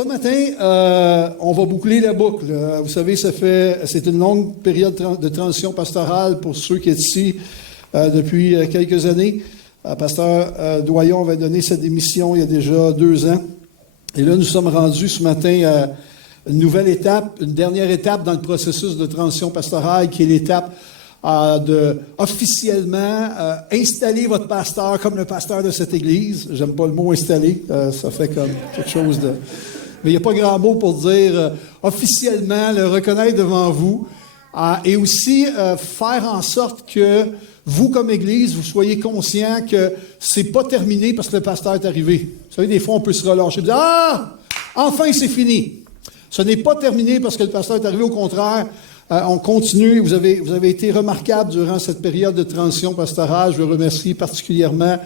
Ce matin, on va boucler la boucle. Vous savez, c'est une longue période de transition pastorale pour ceux qui sont ici depuis quelques années. Pasteur Doyon avait donné sa démission il y a déjà 2 ans. Et là, nous sommes rendus ce matin à une nouvelle étape, une dernière étape dans le processus de transition pastorale, qui est l'étape de officiellement installer votre pasteur comme le pasteur de cette Église. J'aime pas le mot installer, ça fait comme quelque chose de... Mais il n'y a pas grand mot pour dire officiellement, le reconnaître devant vous, et aussi faire en sorte que vous, comme Église, vous soyez conscients que c'est pas terminé parce que le pasteur est arrivé. Vous savez, des fois, on peut se relâcher et dire « Ah! Enfin, c'est fini! » Ce n'est pas terminé parce que le pasteur est arrivé. Au contraire, on continue. Vous avez été remarquable durant cette période de transition pastorale. Je veux remercier particulièrement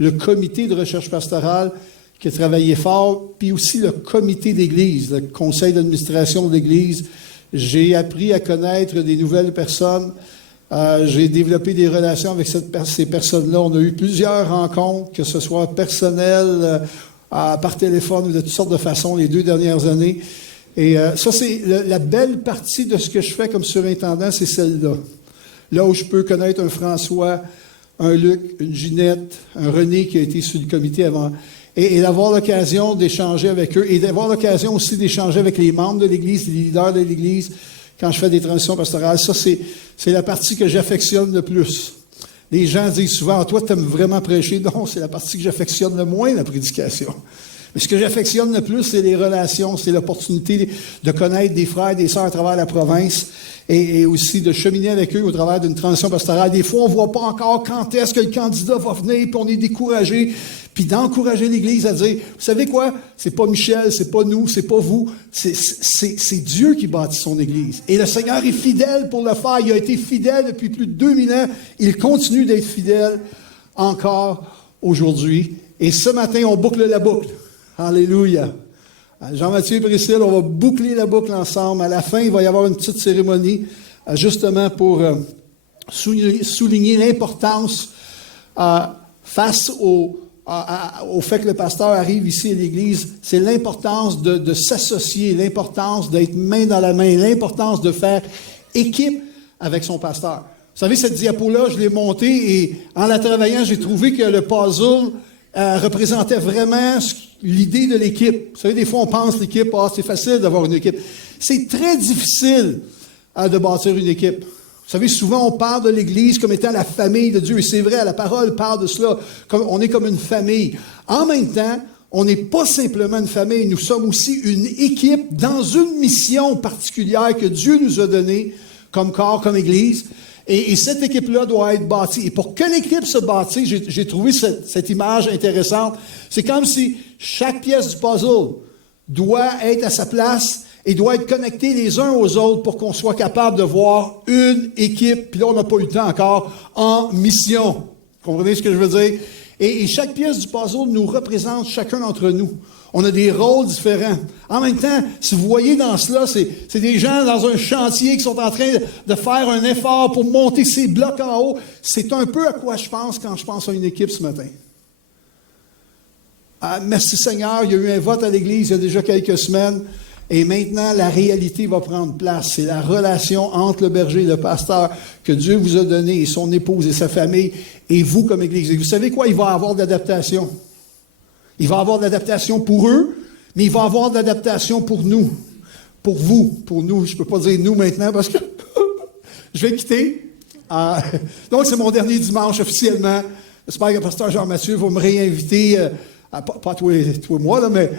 le comité de recherche pastorale qui a travaillé fort, puis aussi le comité d'église, le conseil d'administration de l'église. J'ai appris à connaître des nouvelles personnes. J'ai développé des relations avec ces personnes-là. On a eu plusieurs rencontres, que ce soit personnelles, par téléphone ou de toutes sortes de façons les 2 dernières années. Et ça, c'est la belle partie de ce que je fais comme surintendant, c'est celle-là. Là où je peux connaître un François, un Luc, une Ginette, un René qui a été sur le comité avant, et d'avoir l'occasion d'échanger avec eux, et d'avoir l'occasion aussi d'échanger avec les membres de l'Église, les leaders de l'Église, quand je fais des transitions pastorales. Ça, c'est la partie que j'affectionne le plus. Les gens disent souvent, toi, tu aimes vraiment prêcher. Non, c'est la partie que j'affectionne le moins, la prédication. Mais ce que j'affectionne le plus, c'est les relations, c'est l'opportunité de connaître des frères et des sœurs à travers la province et aussi de cheminer avec eux au travers d'une transition pastorale. Des fois, on ne voit pas encore quand est-ce que le candidat va venir, puis on est découragé. Puis d'encourager l'Église à dire, vous savez quoi? C'est pas Michel, c'est pas nous, c'est pas vous. C'est Dieu qui bâtit son Église. Et le Seigneur est fidèle pour le faire. Il a été fidèle depuis plus de 2000 ans. Il continue d'être fidèle encore aujourd'hui. Et ce matin, on boucle la boucle. Alléluia. Jean-Mathieu et Priscille, on va boucler la boucle ensemble. À la fin, il va y avoir une petite cérémonie, justement pour souligner l'importance face au fait que le pasteur arrive ici à l'Église. C'est l'importance de s'associer, l'importance d'être main dans la main, l'importance de faire équipe avec son pasteur. Vous savez, cette diapo-là, je l'ai montée et en la travaillant, j'ai trouvé que le puzzle représentait vraiment l'idée de l'équipe. Vous savez, des fois, on pense l'équipe, c'est facile d'avoir une équipe. C'est très difficile de bâtir une équipe. Vous savez, souvent, on parle de l'Église comme étant la famille de Dieu. Et c'est vrai, la parole parle de cela. On est comme une famille. En même temps, on n'est pas simplement une famille. Nous sommes aussi une équipe dans une mission particulière que Dieu nous a donnée comme corps, comme Église. Et cette équipe-là doit être bâtie. Et pour que l'équipe se bâtisse, j'ai trouvé cette image intéressante. C'est comme si chaque pièce du puzzle doit être à sa place et doit être connectés les uns aux autres pour qu'on soit capable de voir une équipe, puis là, on n'a pas eu le temps encore, en mission. Vous comprenez ce que je veux dire? Et chaque pièce du puzzle nous représente chacun d'entre nous. On a des rôles différents. En même temps, si vous voyez dans cela, c'est des gens dans un chantier qui sont en train de faire un effort pour monter ces blocs en haut. C'est un peu à quoi je pense quand je pense à une équipe ce matin. Merci Seigneur, il y a eu un vote à l'Église il y a déjà quelques semaines. Et maintenant, la réalité va prendre place. C'est la relation entre le berger et le pasteur que Dieu vous a donné, et son épouse et sa famille, et vous comme Église. Et vous savez quoi? Il va y avoir de l'adaptation. Il va y avoir de l'adaptation pour eux, mais il va y avoir de l'adaptation pour nous. Pour vous, pour nous. Je ne peux pas dire nous maintenant parce que je vais quitter. Donc, c'est mon dernier dimanche officiellement. J'espère que le pasteur Jean-Mathieu va me réinviter. Pas tous les mois, là, mais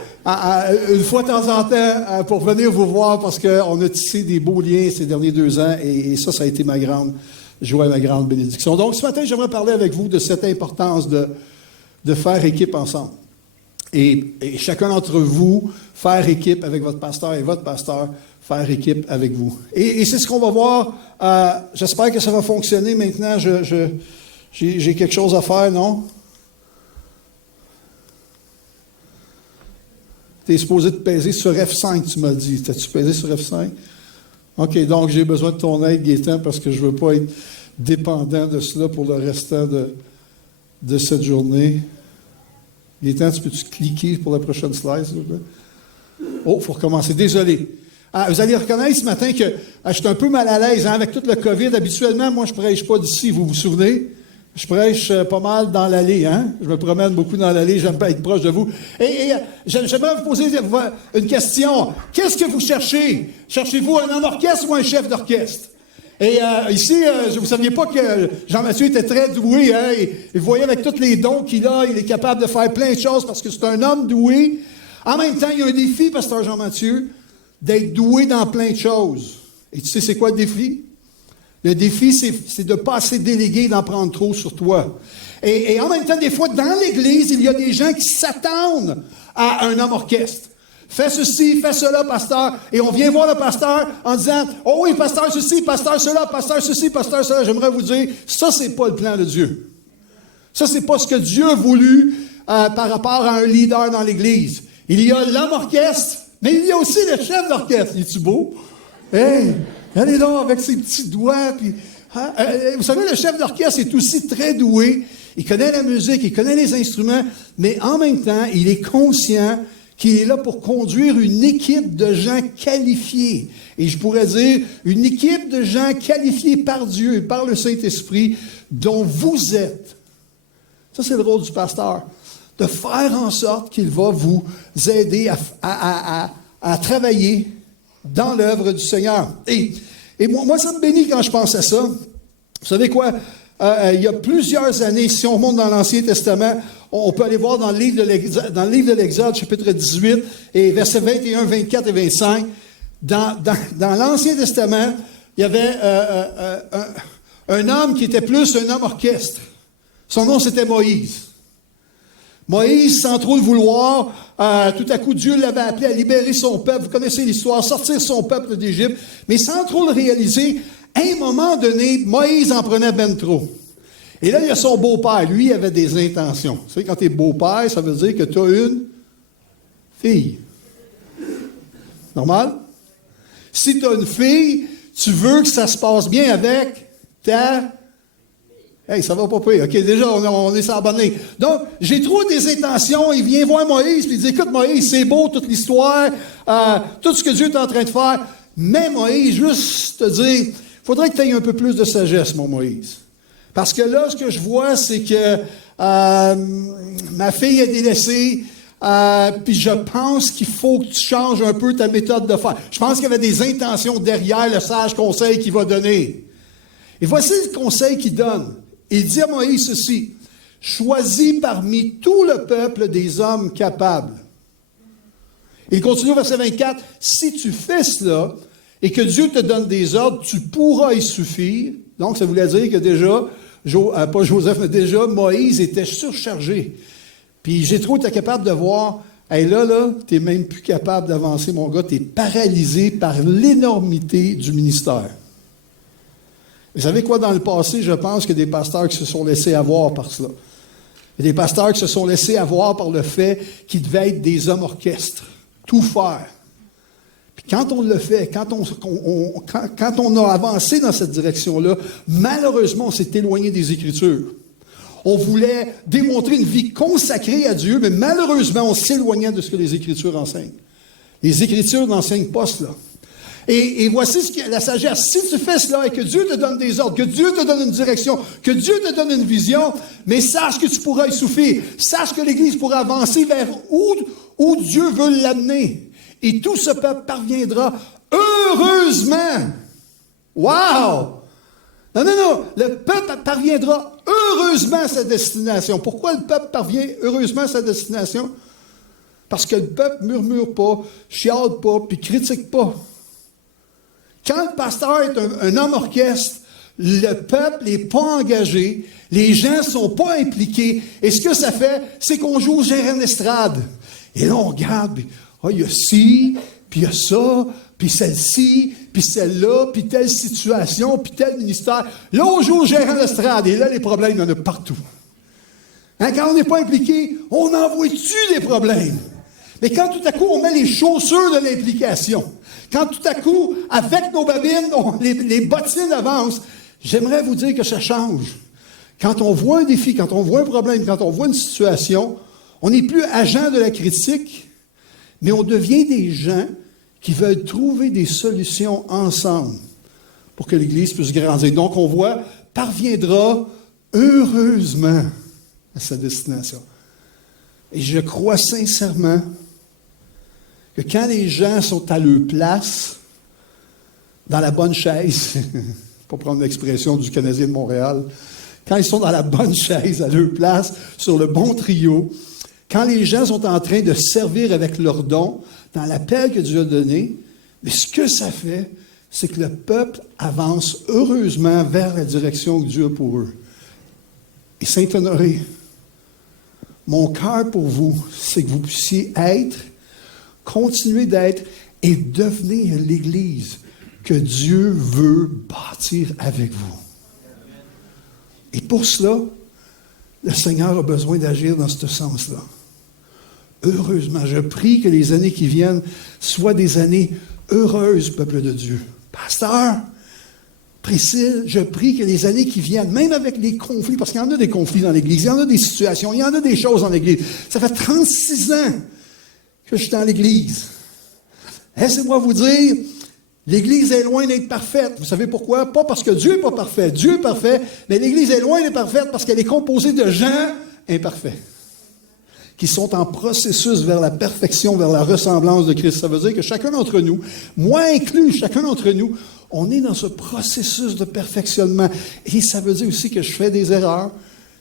une fois de temps en temps pour venir vous voir parce qu'on a tissé des beaux liens ces derniers 2 ans et ça a été ma grande joie et ma grande bénédiction. Donc, ce matin, j'aimerais parler avec vous de cette importance de faire équipe ensemble. Et chacun d'entre vous, faire équipe avec votre pasteur et votre pasteur, faire équipe avec vous. Et c'est ce qu'on va voir. J'espère que ça va fonctionner maintenant. J'ai quelque chose à faire, non? Tu es supposé te peser sur F5, tu m'as dit. T'as-tu pesé sur F5? OK, donc j'ai besoin de ton aide, Gaétan, parce que je ne veux pas être dépendant de cela pour le restant de cette journée. Gaétan, tu peux-tu cliquer pour la prochaine slide, s'il vous plaît? Oh, il faut recommencer. Désolé. Vous allez reconnaître ce matin que je suis un peu mal à l'aise avec tout le COVID. Habituellement, moi, je ne prêche pas d'ici, vous vous souvenez? Je prêche pas mal dans l'allée, hein? Je me promène beaucoup dans l'allée, j'aime pas être proche de vous. Et j'aimerais vous poser une question. Qu'est-ce que vous cherchez? Cherchez-vous un homme orchestre ou un chef d'orchestre? Et ici, vous ne saviez pas que Jean-Mathieu était très doué, hein? Et vous voyez avec tous les dons qu'il a, il est capable de faire plein de choses parce que c'est un homme doué. En même temps, il y a un défi, pasteur Jean-Mathieu, d'être doué dans plein de choses. Et tu sais c'est quoi le défi? Le défi, c'est de ne pas assez déléguer, d'en prendre trop sur toi. Et en même temps, des fois, dans l'Église, il y a des gens qui s'attendent à un homme orchestre. Fais ceci, fais cela, pasteur. Et on vient voir le pasteur en disant, oh oui, pasteur ceci, pasteur cela, pasteur ceci, pasteur cela. J'aimerais vous dire, ça, c'est pas le plan de Dieu. Ça, c'est pas ce que Dieu a voulu par rapport à un leader dans l'Église. Il y a l'homme orchestre, mais il y a aussi le chef d'orchestre. Il est-tu beau? Hey! Allez là, avec ses petits doigts. Puis, vous savez, le chef d'orchestre est aussi très doué. Il connaît la musique, il connaît les instruments, mais en même temps, il est conscient qu'il est là pour conduire une équipe de gens qualifiés. Et je pourrais dire, une équipe de gens qualifiés par Dieu et par le Saint-Esprit, dont vous êtes. Ça, c'est le rôle du pasteur. De faire en sorte qu'il va vous aider à travailler dans l'œuvre du Seigneur. Et moi, ça me bénit quand je pense à ça. Vous savez quoi? Il y a plusieurs années, si on remonte dans l'Ancien Testament, on peut aller voir dans le livre de l'Exode, chapitre 18, et versets 21, 24 et 25. Dans l'Ancien Testament, il y avait un homme qui était plus un homme orchestre. Son nom, c'était Moïse. Moïse, sans trop le vouloir, tout à coup, Dieu l'avait appelé à libérer son peuple. Vous connaissez l'histoire, sortir son peuple d'Égypte. Mais sans trop le réaliser, à un moment donné, Moïse en prenait ben trop. Et là, il y a son beau-père. Lui, il avait des intentions. Vous savez, quand tu es beau-père, ça veut dire que tu as une fille. Normal? Si tu as une fille, tu veux que ça se passe bien avec ta... Hey, ça va pas pire. OK, déjà, on est sur la bonne ligne. Donc, j'ai trop des intentions. Il vient voir Moïse, puis il dit, écoute, Moïse, c'est beau, toute l'histoire, tout ce que Dieu est en train de faire. Mais Moïse, juste te dire, il faudrait que tu aies un peu plus de sagesse, mon Moïse. Parce que là, ce que je vois, c'est que ma fille est délaissée, puis je pense qu'il faut que tu changes un peu ta méthode de faire. Je pense qu'il y avait des intentions derrière le sage conseil qu'il va donner. Et voici le conseil qu'il donne. Il dit à Moïse ceci, « Choisis parmi tout le peuple des hommes capables. » Il continue au verset 24, « Si tu fais cela, et que Dieu te donne des ordres, tu pourras y suffire. » Donc, ça voulait dire que déjà, pas Joseph, mais déjà, Moïse était surchargé. Puis j'ai trop été capable de voir, « Hey, là, tu n'es même plus capable d'avancer, mon gars, tu es paralysé par l'énormité du ministère. » Vous savez quoi, dans le passé, je pense qu'il y a des pasteurs qui se sont laissés avoir par cela. Il y a des pasteurs qui se sont laissés avoir par le fait qu'ils devaient être des hommes orchestres, tout faire. Puis quand on le fait, quand on a avancé dans cette direction-là, malheureusement, on s'est éloigné des Écritures. On voulait démontrer une vie consacrée à Dieu, mais malheureusement, on s'éloignait de ce que les Écritures enseignent. Les Écritures n'enseignent pas cela. Et voici la sagesse. Si tu fais cela et que Dieu te donne des ordres, que Dieu te donne une direction, que Dieu te donne une vision, mais sache que tu pourras y suffire. Sache que l'Église pourra avancer vers où Dieu veut l'amener. Et tout ce peuple parviendra heureusement. Wow! Non. Le peuple parviendra heureusement à sa destination. Pourquoi le peuple parvient heureusement à sa destination? Parce que le peuple ne murmure pas, chiale pas, puis critique pas. Quand le pasteur est un homme orchestre, le peuple n'est pas engagé, les gens ne sont pas impliqués, et ce que ça fait, c'est qu'on joue au gérant d'estrade. Et là, on regarde, puis il y a ci, puis il y a ça, puis celle-ci, puis celle-là, puis telle situation, puis tel ministère. Là, on joue au gérant d'estrade, et là, les problèmes, il y en a partout. Hein, quand on n'est pas impliqué, on envoie-tu des problèmes? Mais quand tout à coup, on met les chaussures de l'implication, quand tout à coup, avec nos babines, les bottines avancent, j'aimerais vous dire que ça change. Quand on voit un défi, quand on voit un problème, quand on voit une situation, on n'est plus agent de la critique, mais on devient des gens qui veulent trouver des solutions ensemble pour que l'Église puisse grandir. Donc, on voit, parviendra heureusement à sa destination. Et je crois sincèrement que quand les gens sont à leur place, dans la bonne chaise, pour prendre l'expression du Canadien de Montréal, quand ils sont dans la bonne chaise, à leur place, sur le bon trio, quand les gens sont en train de servir avec leurs dons, dans l'appel que Dieu a donné, mais ce que ça fait, c'est que le peuple avance heureusement vers la direction que Dieu a pour eux. Et Saint-Honoré, mon cœur pour vous, c'est que vous puissiez être, continuer d'être et devenir l'Église que Dieu veut bâtir avec vous. Et pour cela, le Seigneur a besoin d'agir dans ce sens-là. Heureusement, je prie que les années qui viennent soient des années heureuses, peuple de Dieu. Pasteur, Priscille, je prie que les années qui viennent, même avec les conflits, parce qu'il y en a des conflits dans l'Église, il y en a des situations, il y en a des choses dans l'Église. Ça fait 36 ans que je suis dans l'Église. Laissez-moi vous dire, l'Église est loin d'être parfaite. Vous savez pourquoi? Pas parce que Dieu n'est pas parfait. Dieu est parfait, mais l'Église est loin d'être parfaite parce qu'elle est composée de gens imparfaits qui sont en processus vers la perfection, vers la ressemblance de Christ. Ça veut dire que chacun d'entre nous, moi inclus, chacun d'entre nous, on est dans ce processus de perfectionnement. Et ça veut dire aussi que je fais des erreurs.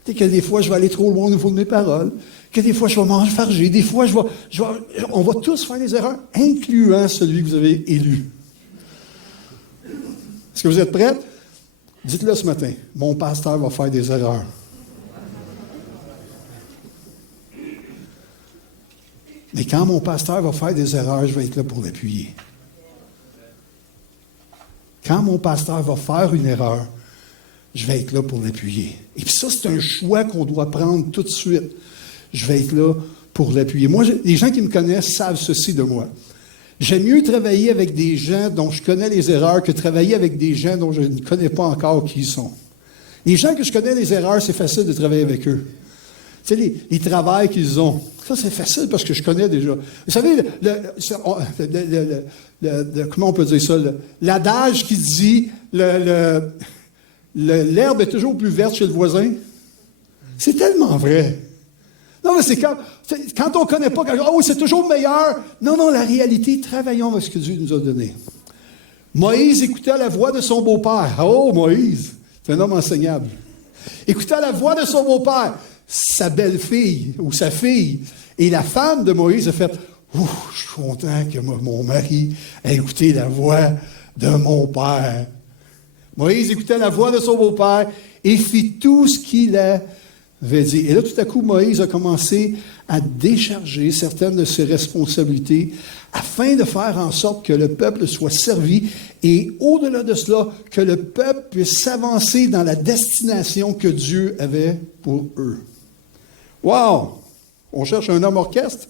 Tu sais, que des fois, je vais aller trop loin au niveau de mes paroles, que des fois, je vais m'enfarger, des fois, on va tous faire des erreurs, incluant celui que vous avez élu. Est-ce que vous êtes prêts? Dites-le ce matin. Mon pasteur va faire des erreurs. Mais quand mon pasteur va faire des erreurs, je vais être là pour l'appuyer. Quand mon pasteur va faire une erreur, je vais être là pour l'appuyer. Et puis ça, c'est un choix qu'on doit prendre tout de suite. Je vais être là pour l'appuyer. Moi, les gens qui me connaissent savent ceci de moi. J'aime mieux travailler avec des gens dont je connais les erreurs que travailler avec des gens dont je ne connais pas encore qui ils sont. Les gens que je connais les erreurs, c'est facile de travailler avec eux. Tu sais, les travails qu'ils ont, ça c'est facile parce que je connais déjà. Vous savez, comment on peut dire ça? L'adage qui dit l'herbe est toujours plus verte chez le voisin. C'est tellement vrai. Non, mais c'est quand on ne connaît pas, oh, c'est toujours meilleur. Non, non, la réalité, travaillons avec ce que Dieu nous a donné. Moïse écoutait la voix de son beau-père. Oh, Moïse, c'est un homme enseignable. Écoutait la voix de son beau-père. Sa belle-fille ou sa fille. Et la femme de Moïse a fait « je suis content que mon mari ait écouté la voix de mon père. » Moïse écoutait la voix de son beau-père et fit tout ce qu'il avait dit. Et là, tout à coup, Moïse a commencé à décharger certaines de ses responsabilités afin de faire en sorte que le peuple soit servi et, au-delà de cela, que le peuple puisse s'avancer dans la destination que Dieu avait pour eux. Wow! On cherche un homme orchestre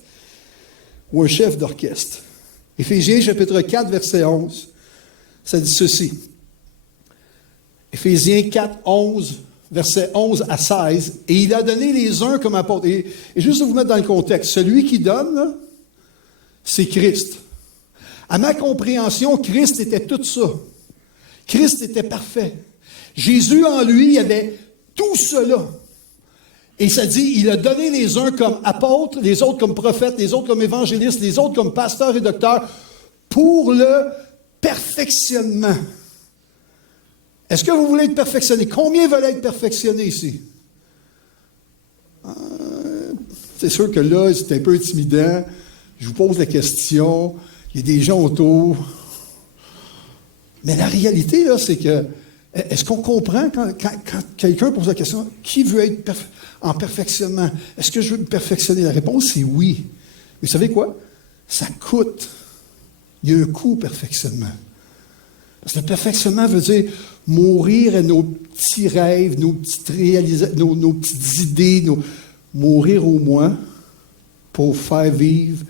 ou un chef d'orchestre. Éphésiens chapitre 4, verset 11, ça dit ceci. Éphésiens 4, 11, versets 11 à 16. Et il a donné les uns comme apôtres. Et juste pour vous mettre dans le contexte, celui qui donne, là, c'est Christ. À ma compréhension, Christ était tout ça. Christ était parfait. Jésus en lui, il avait tout cela. Et ça dit, il a donné les uns comme apôtres, les autres comme prophètes, les autres comme évangélistes, les autres comme pasteurs et docteurs, pour le perfectionnement. Est-ce que vous voulez être perfectionné? Combien veulent être perfectionnés ici? C'est sûr que là, c'est un peu intimidant. Je vous pose la question. Il y a des gens autour. Mais la réalité, là, c'est que, est-ce qu'on comprend quand quelqu'un pose la question, qui veut être en perfectionnement? Est-ce que je veux me perfectionner? La réponse, c'est oui. Mais vous savez quoi? Ça coûte. Il y a un coût au perfectionnement. Parce que le perfectionnement veut dire mourir à nos petits rêves, nos petites idées, mourir au moins pour faire vivre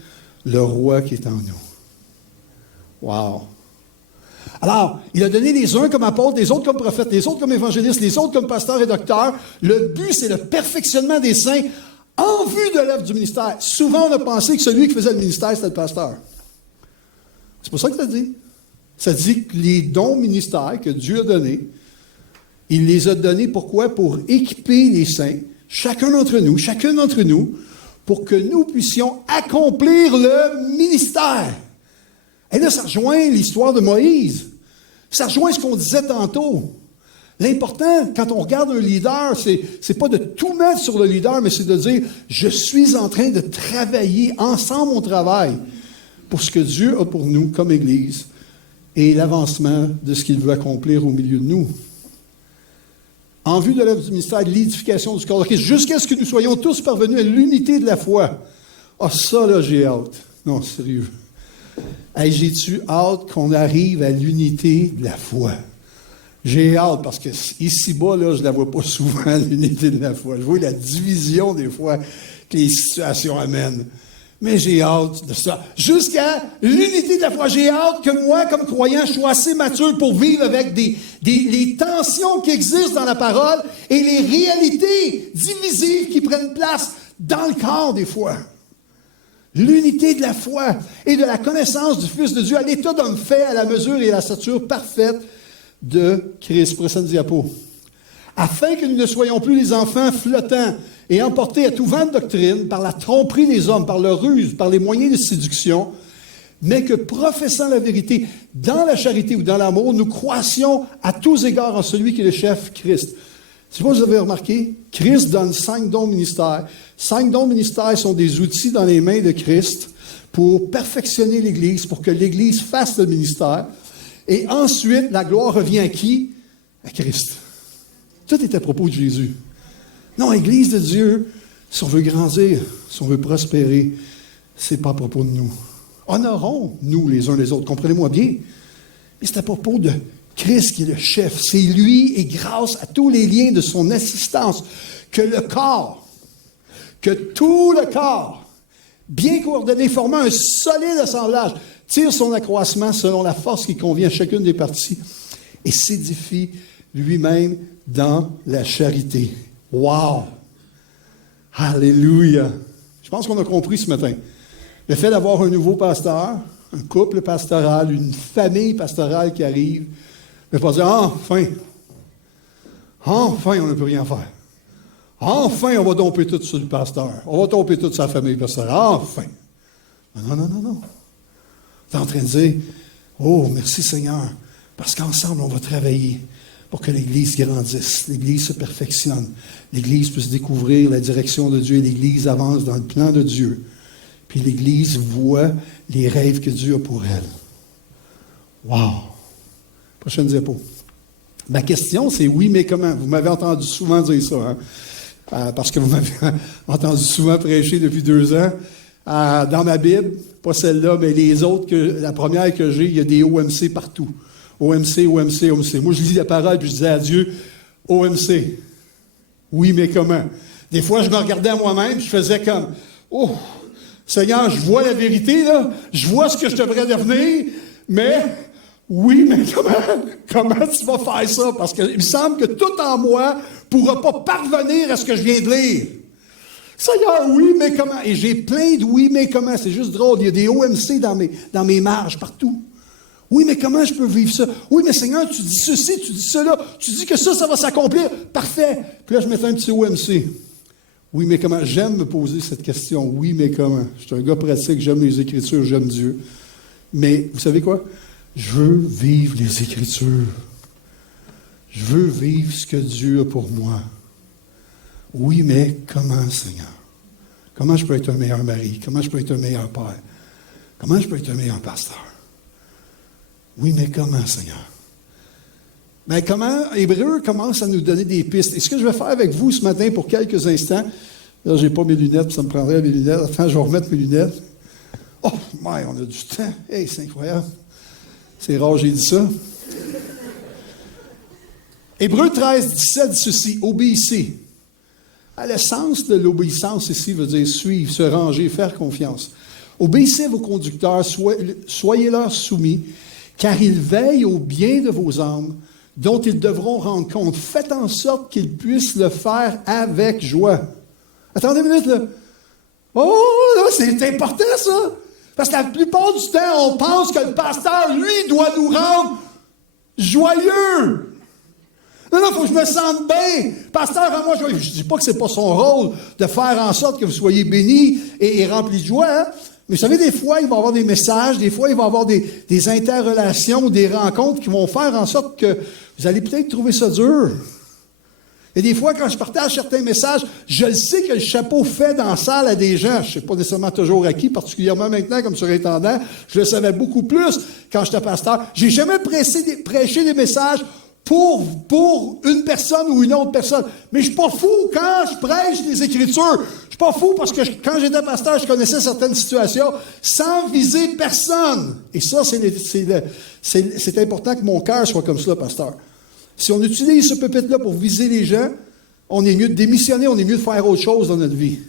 le roi qui est en nous. Wow! Alors, il a donné les uns comme apôtres, les autres comme prophètes, les autres comme évangélistes, les autres comme pasteurs et docteurs. Le but, c'est le perfectionnement des saints En vue de l'œuvre du ministère. Souvent, on a pensé que celui qui faisait le ministère, c'était le pasteur. C'est pour ça que ça dit. Ça dit que les dons ministères que Dieu a donnés, il les a donnés pourquoi? Pour équiper les saints, chacun d'entre nous, pour que nous puissions accomplir le ministère. Et là, ça rejoint l'histoire de Moïse. Ça rejoint ce qu'on disait tantôt. L'important, quand on regarde un leader, c'est pas de tout mettre sur le leader, mais c'est de dire, je suis en train de travailler, ensemble on travaille pour ce que Dieu a pour nous comme Église et l'avancement de ce qu'il veut accomplir au milieu de nous. En vue de l'œuvre du ministère de l'édification du corps de Christ, jusqu'à ce que nous soyons tous parvenus à l'unité de la foi. Ah, ça, là, j'ai hâte. Non, sérieux. Hey, j'ai-tu hâte qu'on arrive à l'unité de la foi? J'ai hâte, parce que ici-bas, là, je ne la vois pas souvent, l'unité de la foi. Je vois la division, des fois, que les situations amènent. Mais j'ai hâte de ça. Jusqu'à l'unité de la foi. J'ai hâte que moi, comme croyant, je sois assez mature pour vivre avec les tensions qui existent dans la parole et les réalités divisives qui prennent place dans le corps, des fois. L'unité de la foi et de la connaissance du Fils de Dieu à l'état d'homme fait à la mesure et à la stature parfaite de Christ. Prochaine diapo. Afin que nous ne soyons plus les enfants flottants et emportés à tout vent de doctrine par la tromperie des hommes, par leur ruse, par les moyens de séduction, mais que professant la vérité dans la charité ou dans l'amour, nous croissions à tous égards en celui qui est le chef, Christ. Je ne sais pas si vous avez remarqué, Christ donne 5 dons ministères. 5 dons ministères sont des outils dans les mains de Christ pour perfectionner l'Église, pour que l'Église fasse le ministère. Et ensuite, la gloire revient à qui? À Christ. Tout est à propos de Jésus. Non, Église de Dieu, si on veut grandir, si on veut prospérer, c'est pas à propos de nous. Honorons-nous les uns les autres, comprenez-moi bien. Mais c'est à propos de Christ qui est le chef. C'est lui et grâce à tous les liens de son assistance que le corps, que tout le corps, bien coordonné, formant un solide assemblage, tire son accroissement selon la force qui convient à chacune des parties et s'édifie lui-même dans la charité. Wow! Alléluia! Je pense qu'on a compris ce matin. Le fait d'avoir un nouveau pasteur, un couple pastoral, une famille pastorale qui arrive, ne pas dire, enfin, on ne peut rien faire. Enfin, on va domper tout sur le pasteur. On va domper toute sa famille pastorale. Enfin! Non. Tu es en train de dire, oh, merci Seigneur, parce qu'ensemble, on va travailler pour que l'Église grandisse, l'Église se perfectionne, l'Église puisse découvrir la direction de Dieu et l'Église avance dans le plan de Dieu. Puis l'Église voit les rêves que Dieu a pour elle. Wow! Prochaine diapo. Ma question, c'est oui, mais comment? Vous m'avez entendu souvent dire ça, hein? Parce que vous m'avez entendu souvent prêcher depuis 2 ans. Dans ma Bible, pas celle-là, mais les autres, la première que j'ai, il y a des OMC partout. OMC. Moi, je lis la parole puis je disais à Dieu, OMC. Oui, mais comment? Des fois, je me regardais à moi-même, je faisais comme, oh, Seigneur, je vois la vérité, là, je vois ce que je devrais devenir, mais, oui, mais comment tu vas faire ça? Parce qu'il me semble que tout en moi ne pourra pas parvenir à ce que je viens de lire. Seigneur, oui, mais comment? Et j'ai plein de oui, mais comment? C'est juste drôle, il y a des OMC dans mes marges, partout. Oui, mais comment je peux vivre ça? Oui, mais Seigneur, tu dis ceci, tu dis cela, tu dis que ça va s'accomplir. Parfait. Puis là, je mettais un petit OMC. Oui, mais comment? J'aime me poser cette question. Oui, mais comment? Je suis un gars pratique, j'aime les Écritures, j'aime Dieu. Mais, vous savez quoi? Je veux vivre les Écritures. Je veux vivre ce que Dieu a pour moi. Oui, mais comment, Seigneur? Comment je peux être un meilleur mari? Comment je peux être un meilleur père? Comment je peux être un meilleur pasteur? Oui, mais comment, Seigneur? Mais comment? Hébreu commence à nous donner des pistes. Et ce que je vais faire avec vous ce matin pour quelques instants, là, je n'ai pas mes lunettes, ça me prendrait mes lunettes. Enfin, je vais remettre mes lunettes. Oh, my, on a du temps. Hey, c'est incroyable. C'est rare, j'ai dit ça. Hébreu 13, 17 dit ceci, obéissez. L'essence de l'obéissance ici veut dire suivre, se ranger, faire confiance. Obéissez vos conducteurs, soyez-leur soumis, car ils veillent au bien de vos âmes, dont ils devront rendre compte. Faites en sorte qu'ils puissent le faire avec joie. Attendez une minute, là. Oh, là, c'est important, ça. Parce que la plupart du temps, on pense que le pasteur, lui, doit nous rendre joyeux. Non, il faut que je me sente bien. Pasteur, rends-moi joyeux. Je ne dis pas que c'est pas son rôle de faire en sorte que vous soyez bénis et remplis de joie, hein? Mais vous savez, des fois, il va y avoir des messages, des fois, il va y avoir des interrelations, des rencontres qui vont faire en sorte que vous allez peut-être trouver ça dur. Et des fois, quand je partage certains messages, je le sais que le chapeau fait dans la salle à des gens. Je ne sais pas nécessairement toujours à qui, particulièrement maintenant comme surintendant. Je le savais beaucoup plus quand j'étais pasteur. J'ai jamais prêché des messages pour une personne ou une autre personne. Mais je suis pas fou quand je prêche les Écritures. Je suis pas fou parce que quand j'étais pasteur, je connaissais certaines situations sans viser personne. Et ça, c'est important que mon cœur soit comme ça, pasteur. Si on utilise ce pupitre-là pour viser les gens, on est mieux de démissionner, on est mieux de faire autre chose dans notre vie.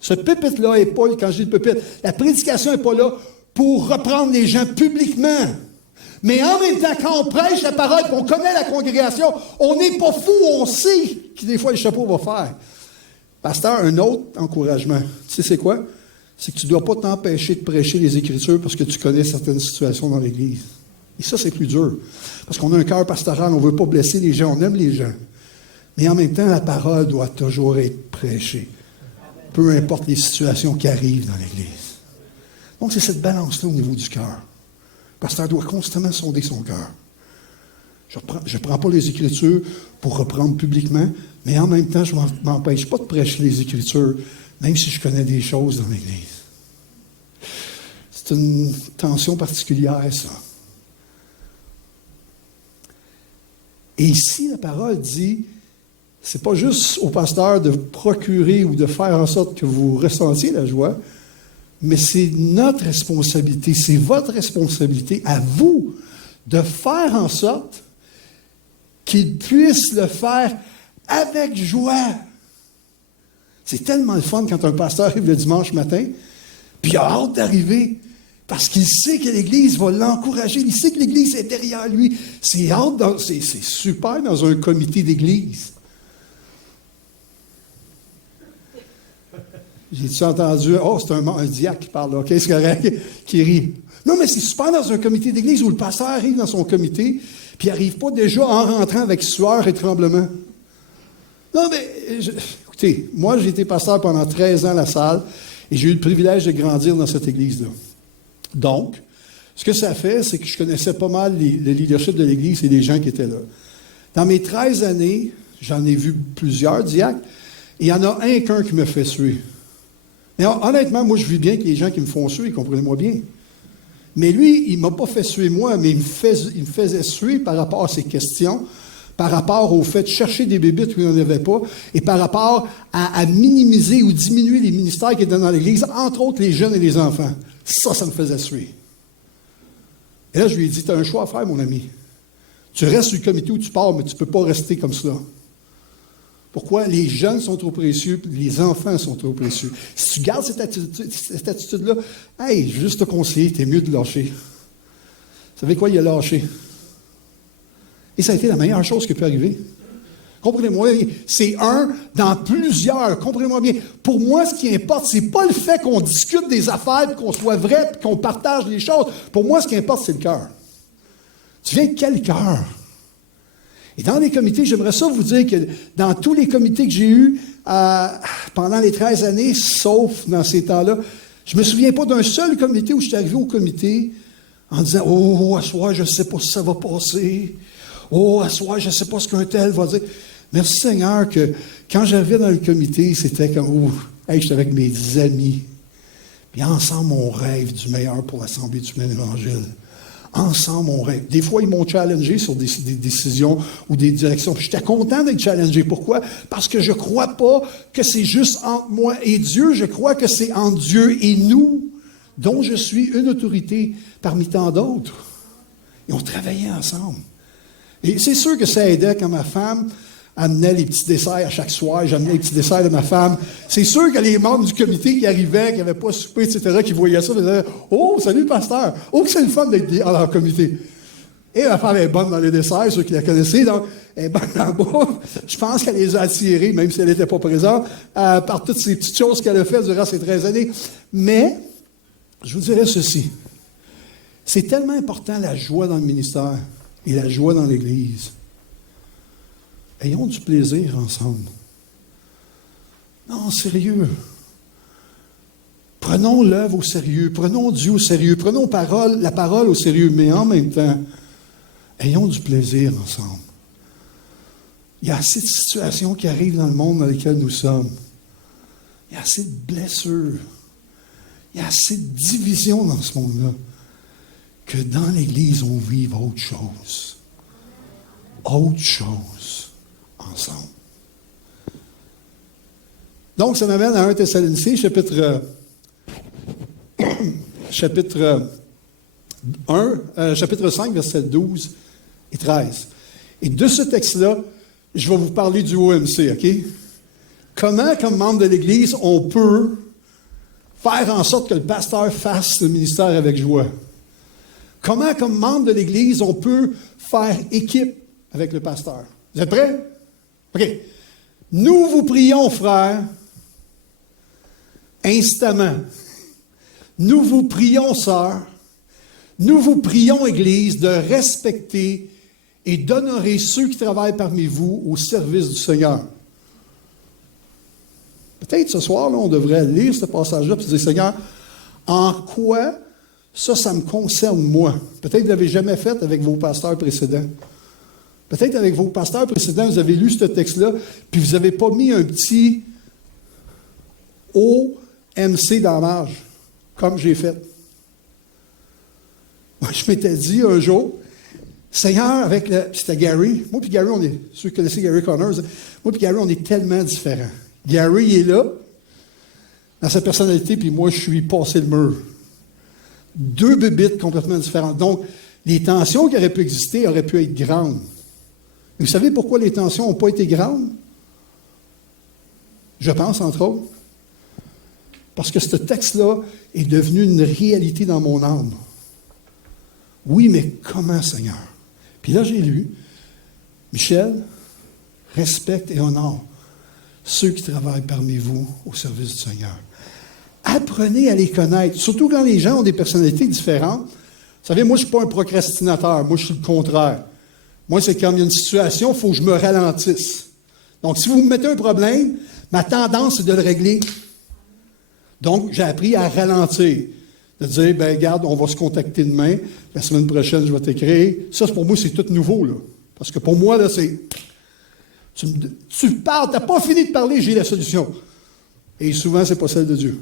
Ce pupitre-là n'est pas, quand je dis le pupitre, la prédication n'est pas là pour reprendre les gens publiquement. Mais en même temps, quand on prêche la parole, qu'on connaît la congrégation, on n'est pas fou, on sait que des fois le chapeau va faire. Pasteur, un autre encouragement, tu sais c'est quoi? C'est que tu ne dois pas t'empêcher de prêcher les Écritures parce que tu connais certaines situations dans l'Église. Et ça, c'est plus dur. Parce qu'on a un cœur pastoral, on ne veut pas blesser les gens, on aime les gens. Mais en même temps, la parole doit toujours être prêchée. Peu importe les situations qui arrivent dans l'Église. Donc, c'est cette balance-là au niveau du cœur. Le pasteur doit constamment sonder son cœur. Je ne prends pas les Écritures pour reprendre publiquement, mais en même temps, je ne m'empêche pas de prêcher les Écritures, même si je connais des choses dans l'Église. C'est une tension particulière, ça. Et ici, la parole dit, c'est pas juste au pasteur de procurer ou de faire en sorte que vous ressentiez la joie, mais c'est notre responsabilité, c'est votre responsabilité à vous de faire en sorte qu'il puisse le faire avec joie. C'est tellement le fun quand un pasteur arrive le dimanche matin, puis il a hâte d'arriver, parce qu'il sait que l'Église va l'encourager, il sait que l'Église est derrière lui. C'est super dans un comité d'Église. J'ai-tu entendu? Oh, c'est un diacre qui parle là. OK, c'est correct, qui rit. Non, mais c'est super dans un comité d'église où le pasteur arrive dans son comité, puis il n'arrive pas déjà en rentrant avec sueur et tremblement. Non, mais, écoutez, moi, j'ai été pasteur pendant 13 ans à la salle, et j'ai eu le privilège de grandir dans cette église-là. Donc, ce que ça fait, c'est que je connaissais pas mal le leadership de l'église et les gens qui étaient là. Dans mes 13 années, j'en ai vu plusieurs diacres, et il y en a qu'un qui me fait suer. Mais honnêtement, moi, je vis bien que les gens qui me font suer, comprenez-moi bien. Mais lui, il ne m'a pas fait suer moi, mais il me faisait suer par rapport à ses questions, par rapport au fait de chercher des bébites où il n'y en avait pas, et par rapport à minimiser ou diminuer les ministères qui étaient dans l'Église, entre autres les jeunes et les enfants. Ça me faisait suer. Et là, je lui ai dit, tu as un choix à faire, mon ami. Tu restes sur le comité où tu pars, mais tu ne peux pas rester comme ça. Pourquoi? Les jeunes sont trop précieux, puis les enfants sont trop précieux. Si tu gardes cette attitude-là, hey, juste te conseiller, t'es mieux de lâcher. Vous savez quoi? Il a lâché. Et ça a été la meilleure chose qui peut arriver. Comprenez-moi, c'est un dans plusieurs. Comprenez-moi bien. Pour moi, ce qui importe, c'est pas le fait qu'on discute des affaires, qu'on soit vrai, qu'on partage les choses. Pour moi, ce qui importe, c'est le cœur. Tu viens de quel cœur? Et dans les comités, j'aimerais ça vous dire que dans tous les comités que j'ai eus pendant les 13 années, sauf dans ces temps-là, je ne me souviens pas d'un seul comité où je suis arrivé au comité en disant « Oh, à soir, je ne sais pas si ça va passer. Oh, à soir, je ne sais pas ce qu'un tel va dire. » Merci Seigneur que quand j'arrivais dans le comité, c'était comme « Oh, hey, j'étais avec mes amis. Puis ensemble, on rêve du meilleur pour l'Assemblée du plein Évangile. » Ensemble, on rêve. Des fois, ils m'ont challengé sur des décisions ou des directions. J'étais content d'être challengé. Pourquoi? Parce que je ne crois pas que c'est juste entre moi et Dieu. Je crois que c'est entre Dieu et nous, dont je suis une autorité parmi tant d'autres. Et on travaillait ensemble. Et c'est sûr que ça aidait quand ma femme amenait les petits desserts à chaque soir. J'amenais les petits desserts de ma femme. C'est sûr que les membres du comité qui arrivaient, qui n'avaient pas soupé, etc., qui voyaient ça, disaient « Oh, salut, pasteur! Oh, que c'est le fun d'être dans leur comité! » Et la femme est bonne dans les desserts, ceux qui la connaissaient, donc elle est bonne dans la bouffe. Je pense qu'elle les a attirés, même si elle n'était pas présente, par toutes ces petites choses qu'elle a faites durant ces 13 années. Mais, je vous dirais ceci. C'est tellement important la joie dans le ministère et la joie dans l'Église. Ayons du plaisir ensemble. Non, sérieux. Prenons l'œuvre au sérieux, prenons Dieu au sérieux, prenons la parole au sérieux, mais en même temps, ayons du plaisir ensemble. Il y a assez de situations qui arrivent dans le monde dans lesquelles nous sommes. Il y a assez de blessures. Il y a assez de divisions dans ce monde-là. Que dans l'Église, on vive autre chose. Autre chose ensemble. Donc, ça m'amène à 1 Thessaloniciens, chapitre 5, versets 12 et 13. Et de ce texte-là, je vais vous parler du OMC, OK? Comment, comme membre de l'Église, on peut faire en sorte que le pasteur fasse le ministère avec joie? Comment, comme membre de l'Église, on peut faire équipe avec le pasteur? Vous êtes prêts? OK. Nous vous prions, frères, instamment. Nous vous prions, sœurs, nous vous prions, Église, de respecter et d'honorer ceux qui travaillent parmi vous au service du Seigneur. Peut-être ce soir, là, on devrait lire ce passage-là et se dire, Seigneur, en quoi ça me concerne moi? Peut-être que vous ne l'avez jamais fait avec vos pasteurs précédents. Peut-être avec vos pasteurs précédents, vous avez lu ce texte-là, puis vous n'avez pas mis un petit OMC dans la marge, comme j'ai fait. Moi, je m'étais dit un jour, Seigneur, c'était Gary. Moi puis Gary, ceux qui connaissent Gary Connors, moi puis Gary, on est tellement différents. Gary, il est là, dans sa personnalité, puis moi, je suis passé le mur. Deux bébites complètement différentes. Donc, les tensions qui auraient pu exister auraient pu être grandes. Et vous savez pourquoi les tensions n'ont pas été grandes? Je pense, entre autres, parce que ce texte-là est devenu une réalité dans mon âme. Oui, mais comment, Seigneur? Puis là, j'ai lu, Michel, respecte et honore ceux qui travaillent parmi vous au service du Seigneur. Apprenez à les connaître, surtout quand les gens ont des personnalités différentes. Vous savez, moi, je ne suis pas un procrastinateur. Moi, je suis le contraire. Moi, c'est quand il y a une situation, il faut que je me ralentisse. Donc, si vous me mettez un problème, ma tendance, c'est de le régler. Donc, j'ai appris à ralentir. De dire, ben regarde, on va se contacter demain. La semaine prochaine, je vais t'écrire. Ça, pour moi, c'est tout nouveau, là. Parce que pour moi, là, c'est... Tu parles, tu n'as pas fini de parler, j'ai la solution. Et souvent, ce n'est pas celle de Dieu.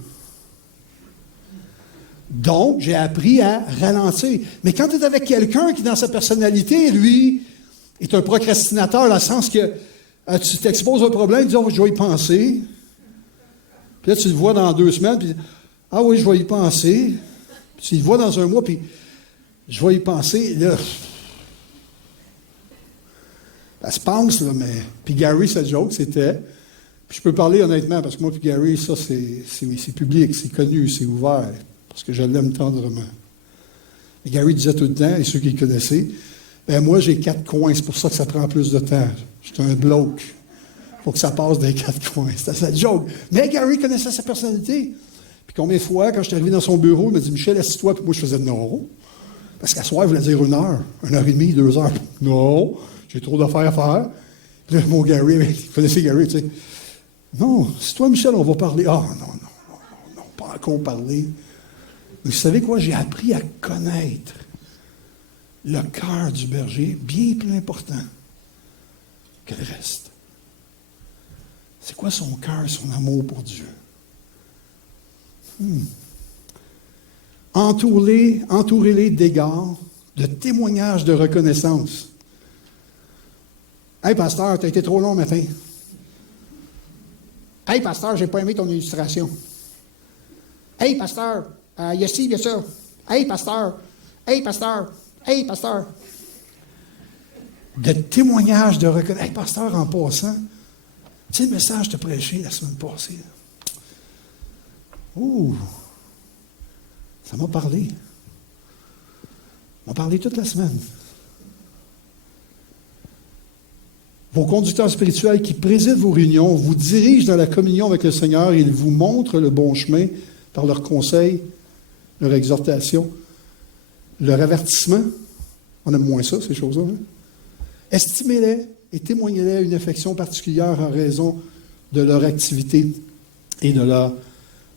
Donc, j'ai appris à ralentir. Mais quand tu es avec quelqu'un qui, dans sa personnalité, lui, est un procrastinateur, dans le sens que tu t'exposes un problème, tu dis, oh, je vais y penser. Puis là, tu le vois dans 2 semaines, puis ah oui, je vais y penser. Puis tu le vois dans 1 mois, puis je vais y penser. Là, ça se pense, là, mais... Puis Gary, sa joke, c'était... Puis je peux parler honnêtement, parce que moi puis Gary, ça, c'est public, c'est connu, c'est ouvert, parce que je l'aime tendrement. Et Gary disait tout le temps, et ceux qui le connaissaient, ben moi, j'ai 4 coins, c'est pour ça que ça prend plus de temps. Je suis un bloke. Il faut que ça passe des 4 coins. C'était sa joke. Mais Gary connaissait sa personnalité. Puis combien de fois, quand je suis arrivé dans son bureau, il m'a dit, Michel, assis-toi, puis moi, je faisais non. Parce qu'à soir, il voulait dire 1 heure, 1h30, 2 heures. Non, j'ai trop d'affaires à faire. Puis là, mon Gary, il connaissait Gary, tu sais. Non, c'est toi, Michel, on va parler. Ah, non, pas encore parler. Mais vous savez quoi? J'ai appris à connaître le cœur du berger, bien plus important que le reste. C'est quoi son cœur, son amour pour Dieu? Entourez-les d'égards, de témoignages de reconnaissance. Hey, pasteur, t'as été trop long matin. Hey, pasteur, j'ai pas aimé ton illustration. Hey, pasteur, il y a ci, il y a ça. Hey, pasteur. Hey, pasteur. Hey, pasteur. De témoignages de reconnaissance. Hey, pasteur, en passant, tu sais le message que tu as prêché la semaine passée. Là. Ouh, ça m'a parlé. Ça m'a parlé toute la semaine. Vos conducteurs spirituels qui président vos réunions vous dirigent dans la communion avec le Seigneur et ils vous montrent le bon chemin par leurs conseils, leur exhortation, leur avertissement. On aime moins ça, ces choses-là. Hein? Estimez-les et témoignez-les une affection particulière en raison de leur activité et de leur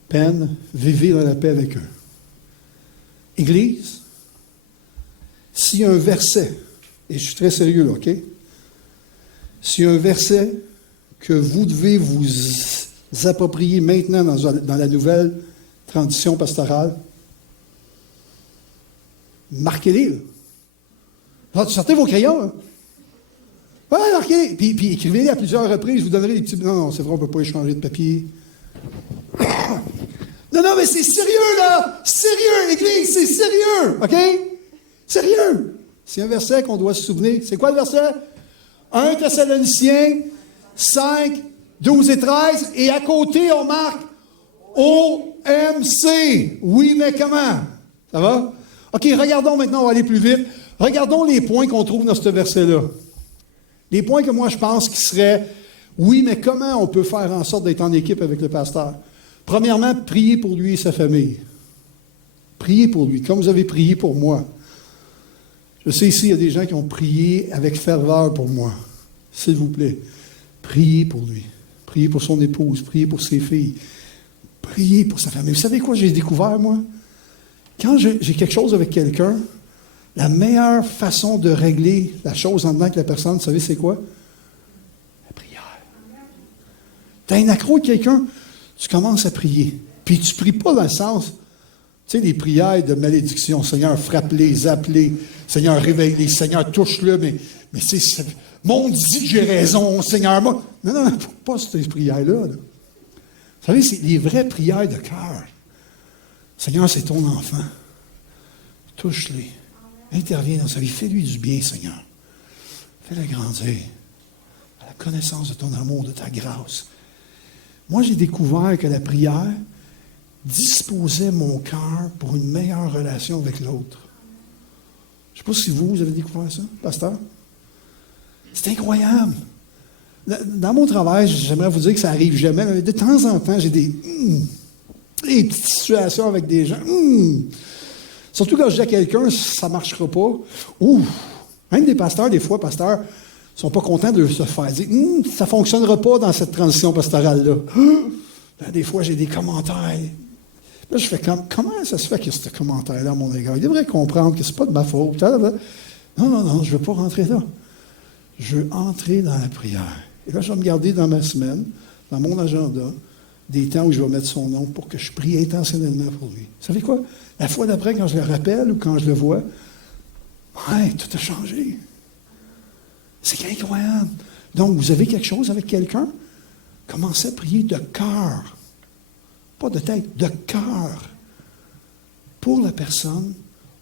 peine. Vivez dans la paix avec eux. Église, s'il y a un verset, et je suis très sérieux là, OK? S'il y a un verset que vous devez vous approprier maintenant dans la nouvelle transition pastorale, marquez-les. Là. Alors, sortez vos crayons. Là. Ouais, marquez. Puis écrivez-les à plusieurs reprises. Je vous donnerai des petits... Non, c'est vrai, on ne peut pas échanger de papier. Non, mais c'est sérieux, là! Sérieux, l'Église, c'est sérieux! OK? Sérieux! C'est un verset qu'on doit se souvenir. C'est quoi le verset? 1 Thessaloniciens 5, 12 et 13. Et à côté, on marque OMC. Oui, mais comment? Ça va? OK, regardons maintenant, on va aller plus vite. Regardons les points qu'on trouve dans ce verset-là. Les points que moi, je pense qui seraient, oui, mais comment on peut faire en sorte d'être en équipe avec le pasteur? Premièrement, priez pour lui et sa famille. Priez pour lui, comme vous avez prié pour moi. Je sais ici, il y a des gens qui ont prié avec ferveur pour moi. S'il vous plaît, priez pour lui. Priez pour son épouse, priez pour ses filles. Priez pour sa famille. Vous savez quoi j'ai découvert, moi? Quand j'ai quelque chose avec quelqu'un, la meilleure façon de régler la chose en dedans avec la personne, vous savez, c'est quoi? La prière. Tu as un accro avec quelqu'un, tu commences à prier. Puis tu ne pries pas dans le sens, tu sais, les prières de malédiction. Seigneur, frappe-les, zappe-les. Seigneur, réveille-les. Seigneur, touche-le. Mais c'est, mon dit que j'ai raison, Seigneur. Moi. Non, pas ces prières-là. Là. Vous savez, c'est les vraies prières de cœur. Seigneur, c'est ton enfant. Touche-les. Interviens dans sa vie. Fais-lui du bien, Seigneur. Fais-le grandir à la connaissance de ton amour, de ta grâce. Moi, j'ai découvert que la prière disposait mon cœur pour une meilleure relation avec l'autre. Je ne sais pas si vous avez découvert ça, pasteur. C'est incroyable. Dans mon travail, j'aimerais vous dire que ça n'arrive jamais, mais de temps en temps, j'ai des petites situations avec des gens. Surtout quand je dis à quelqu'un, ça ne marchera pas. Même des pasteurs, des fois, pasteurs, ne sont pas contents de se faire dire ça ne fonctionnera pas dans cette transition pastorale-là. Là, des fois, j'ai des commentaires. Là, je fais comment ça se fait qu'il y a ce commentaire-là à mon égard? Il devrait comprendre que ce n'est pas de ma faute. Non, je ne veux pas rentrer là. Je veux entrer dans la prière. Et là, je vais me garder dans ma semaine, dans mon agenda, des temps où je vais mettre son nom pour que je prie intentionnellement pour lui. Vous savez quoi? La fois d'après, quand je le rappelle ou quand je le vois, tout a changé. C'est incroyable. Donc, vous avez quelque chose avec quelqu'un? Commencez à prier de cœur. Pas de tête, de cœur. Pour la personne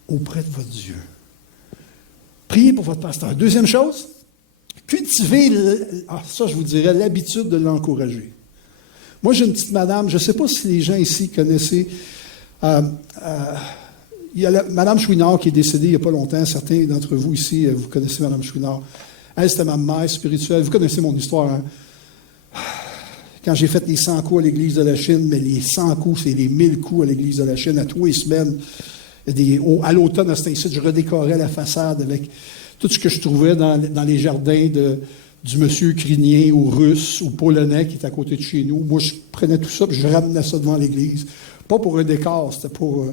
auprès de votre Dieu. Priez pour votre pasteur. Deuxième chose, cultivez, ça je vous dirais, l'habitude de l'encourager. Moi, j'ai une petite madame, je ne sais pas si les gens ici connaissaient, il y a Mme Chouinard qui est décédée il n'y a pas longtemps. Certains d'entre vous ici, vous connaissez Mme Chouinard. Elle, c'était ma mère spirituelle. Vous connaissez mon histoire, hein? Quand j'ai fait les 100 coups à l'Église de la Chine, mais les 100 coups, c'est les 1000 coups à l'Église de la Chine, à tous les semaines. À l'automne, à cet incite, je redécorais la façade avec tout ce que je trouvais dans les jardins du monsieur ukrainien ou russe ou polonais qui est à côté de chez nous. Moi, je prenais tout ça et je ramenais ça devant l'Église. Pas pour un décor, c'était pour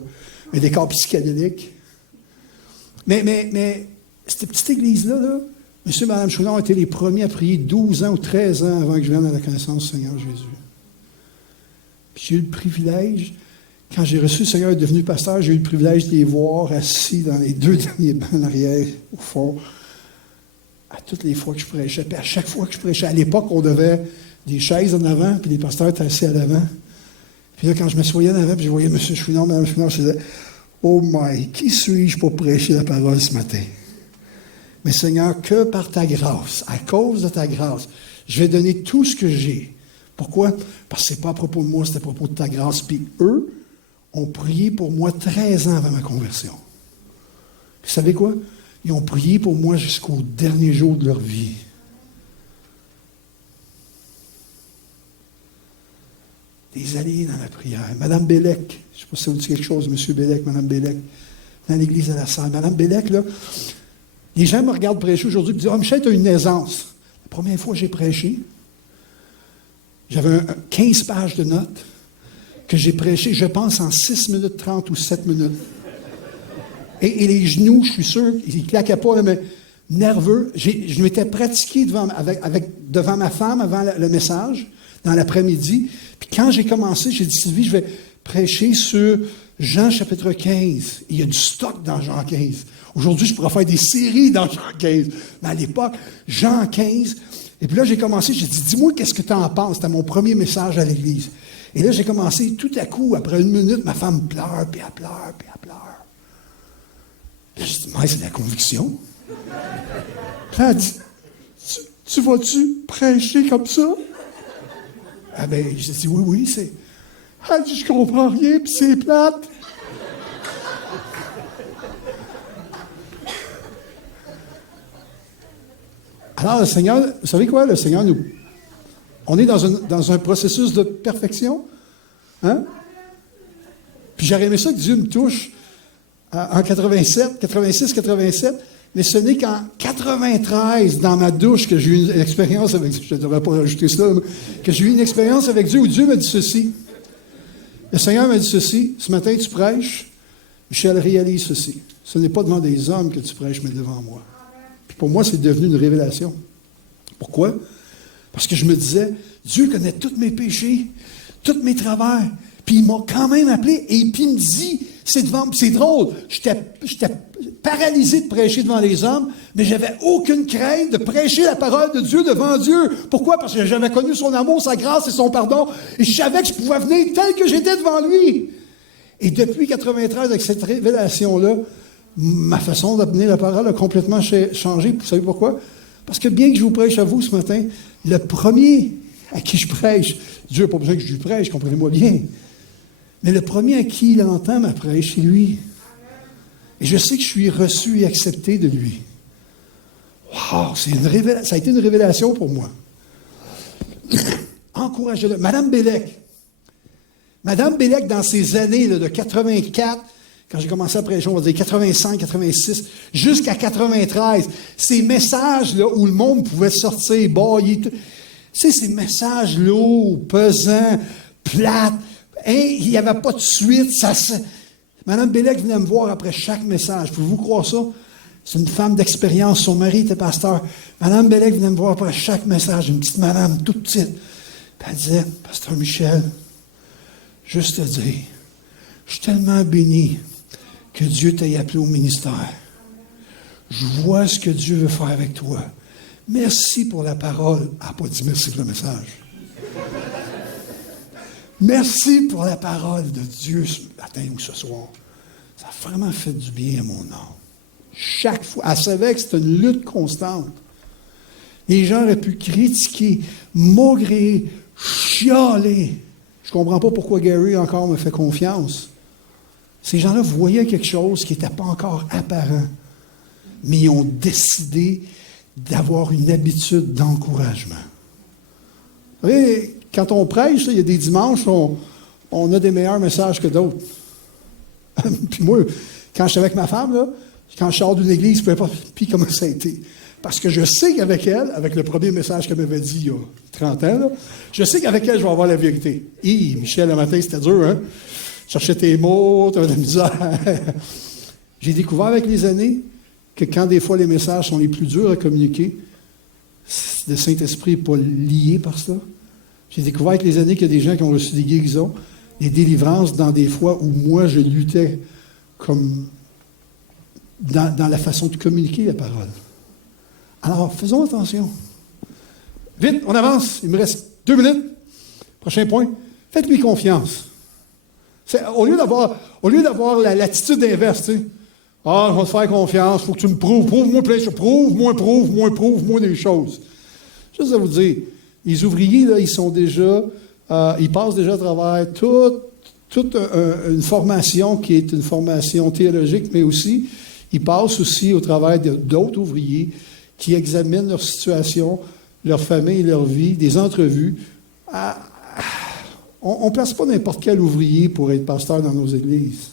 un décor psychédélique. Mais cette petite église-là, monsieur et mme Chouinard ont été les premiers à prier 12 ans ou 13 ans avant que je vienne à la connaissance du Seigneur Jésus. Puis j'ai eu le privilège, quand j'ai reçu le Seigneur est devenu pasteur, j'ai eu le privilège de les voir assis dans les 2 derniers bancs en arrière, au fond, à toutes les fois que je prêchais. Puis à chaque fois que je prêchais, à l'époque, on avait des chaises en avant, puis les pasteurs étaient assis à l'avant. Puis là, quand je m'assoyais en avant, puis je voyais M. Chouinard, Mme Chouinard, je disais, oh my, qui suis-je pour prêcher la parole ce matin? Mais Seigneur, que par ta grâce, à cause de ta grâce, je vais donner tout ce que j'ai. Pourquoi? Parce que ce n'est pas à propos de moi, c'est à propos de ta grâce. Puis eux ont prié pour moi 13 ans avant ma conversion. Puis vous savez quoi? Ils ont prié pour moi jusqu'au dernier jour de leur vie. des alliés dans la prière. Madame Bélec, je ne sais pas si ça vous dit quelque chose, M. Bélec, Madame Bélec, dans l'église de la Salle. Madame Bélec, là, les gens me regardent prêcher aujourd'hui et me disent « Ah, Michel, tu as une aisance. » La première fois que j'ai prêché, j'avais 15 pages de notes que j'ai prêché, je pense, en 6 minutes 30 ou 7 minutes. Et les genoux, je suis sûr, ils ne claquaient pas, mais nerveux. Je m'étais pratiqué devant ma femme avant le message, dans l'après-midi. Puis quand j'ai commencé, j'ai dit, Sylvie, je vais prêcher sur Jean chapitre 15. Il y a du stock dans Jean 15. Aujourd'hui, je pourrais faire des séries dans Jean 15. Mais à l'époque, Jean 15. Et puis là, j'ai commencé, j'ai dit, dis-moi qu'est-ce que tu en penses. C'était mon premier message à l'église. Et là, j'ai commencé, tout à coup, après 1 minute, ma femme pleure, puis elle pleure, puis elle pleure. Puis j'ai dit, mais c'est de la conviction. Puis elle a dit, tu vas-tu prêcher comme ça? Ah ben, j'ai dit, oui, c'est... Elle dit, je comprends rien, puis c'est plate. Alors, le Seigneur, vous savez quoi? Le Seigneur nous... On est dans un processus de perfection. Hein? Puis j'aurais aimé ça que Dieu me touche en 86, 87, mais ce n'est qu'en 93, dans ma douche, que j'ai eu une expérience avec Dieu. Je ne devrais pas rajouter ça, mais que j'ai eu une expérience avec Dieu où Dieu m'a dit ceci. Le Seigneur m'a dit ceci. Ce matin, tu prêches. Michel, réalise ceci. Ce n'est pas devant des hommes que tu prêches, mais devant moi. Puis pour moi, c'est devenu une révélation. Pourquoi? Parce que je me disais, Dieu connaît tous mes péchés, tous mes travers. Puis il m'a quand même appelé et puis il me dit, c'est drôle, j'étais paralysé de prêcher devant les hommes, mais j'avais aucune crainte de prêcher la parole de Dieu devant Dieu. Pourquoi? Parce que j'avais connu son amour, sa grâce et son pardon, et je savais que je pouvais venir tel que j'étais devant lui. Et depuis 93, avec cette révélation-là, ma façon d'amener la parole a complètement changé. Vous savez pourquoi? Parce que bien que je vous prêche à vous ce matin, le premier à qui je prêche, Dieu n'a pas besoin que je lui prêche, comprenez-moi bien, mais le premier à qui il entend ma prêche, c'est lui. Et je sais que je suis reçu et accepté de lui. Wow, ça a été une révélation pour moi. Encouragez-le. Madame Bélec, dans ces années là, de 84, quand j'ai commencé à prêcher, on va dire 85, 86, jusqu'à 93, ces messages-là où le monde pouvait sortir, bailler, ces messages lourds, pesants, plates, il n'y avait pas de suite. Mme Bélec venait me voir après chaque message. Pouvez-vous croire ça? C'est une femme d'expérience. Son mari était pasteur. Mme Bélec venait me voir après chaque message. Une petite madame toute petite. Puis elle disait, Pasteur Michel, juste te dire, je suis tellement béni que Dieu t'ait appelé au ministère. Je vois ce que Dieu veut faire avec toi. Merci pour la parole. Elle n'a pas dit merci pour le message. Merci pour la parole de Dieu ce matin ou ce soir. Ça a vraiment fait du bien à mon âme. Chaque fois, elle savait que c'était une lutte constante. Les gens auraient pu critiquer, maugréer, chialer. Je ne comprends pas pourquoi Gary encore me fait confiance. Ces gens-là voyaient quelque chose qui n'était pas encore apparent. Mais ils ont décidé d'avoir une habitude d'encouragement. Vous savez, quand on prêche, il y a des dimanches, on a des meilleurs messages que d'autres. Puis moi, quand je suis avec ma femme, là, quand je sors d'une église, peu importe, puis comment ça a été. Parce que je sais qu'avec elle, avec le premier message qu'elle m'avait dit il y a 30 ans, là, je sais qu'avec elle, je vais avoir la vérité. Michel, le matin, c'était dur, hein? Cherchais tes mots, tu avais de la misère. J'ai découvert avec les années que quand des fois les messages sont les plus durs à communiquer, le Saint-Esprit n'est pas lié par ça. J'ai découvert avec les années qu'il y a des gens qui ont reçu des guérisons, des délivrances dans des fois où moi, je luttais comme dans la façon de communiquer la parole. Alors, faisons attention. Vite, on avance. Il me reste 2 minutes. Prochain point. Faites-lui confiance. Au lieu d'avoir l'attitude inverse, tu sais. Ah, je vais te faire confiance, il faut que tu me prouves. Prouve-moi plein de choses. Prouve-moi des choses. Juste à vous dire, les ouvriers, là, ils passent déjà à travers toute une formation qui est une formation théologique, mais aussi, ils passent aussi au travers d'autres ouvriers qui examinent leur situation, leur famille, leur vie, des entrevues. On ne place pas n'importe quel ouvrier pour être pasteur dans nos églises.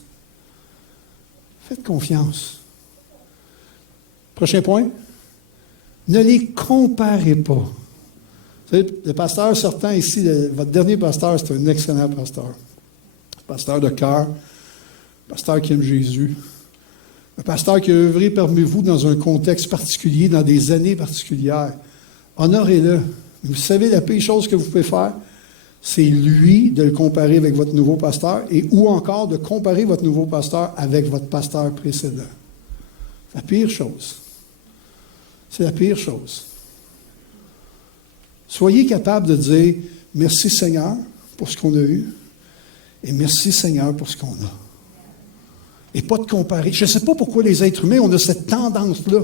Faites confiance. Prochain point. Ne les comparez pas. Vous savez, le pasteur sortant ici, votre dernier pasteur, c'est un excellent pasteur. Pasteur de cœur, pasteur qui aime Jésus. Un pasteur qui a œuvré parmi vous dans un contexte particulier, dans des années particulières. Honorez-le. Vous savez, la pire chose que vous pouvez faire, c'est lui de le comparer avec votre nouveau pasteur ou encore de comparer votre nouveau pasteur avec votre pasteur précédent. C'est la pire chose. C'est la pire chose. Soyez capable de dire « Merci Seigneur pour ce qu'on a eu et merci Seigneur pour ce qu'on a. » Et pas de comparer. Je ne sais pas pourquoi les êtres humains, on a cette tendance-là.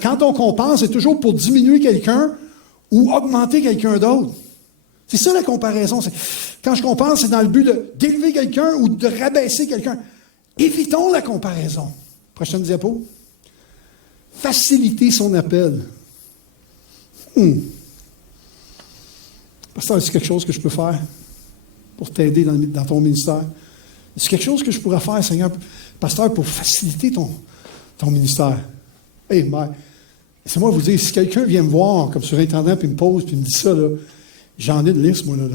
Quand on compare, c'est toujours pour diminuer quelqu'un ou augmenter quelqu'un d'autre. C'est ça la comparaison. Quand je compare, c'est dans le but d'élever quelqu'un ou de rabaisser quelqu'un. Évitons la comparaison. Prochaine diapo. Faciliter son appel. Pasteur, c'est quelque chose que je peux faire pour t'aider dans ton ministère. C'est quelque chose que je pourrais faire, Seigneur, pasteur, pour faciliter ton ministère. Laissez-moi vous dire, si quelqu'un vient me voir comme surintendant, puis me pose, puis me dit ça, là, j'en ai une liste, moi, là.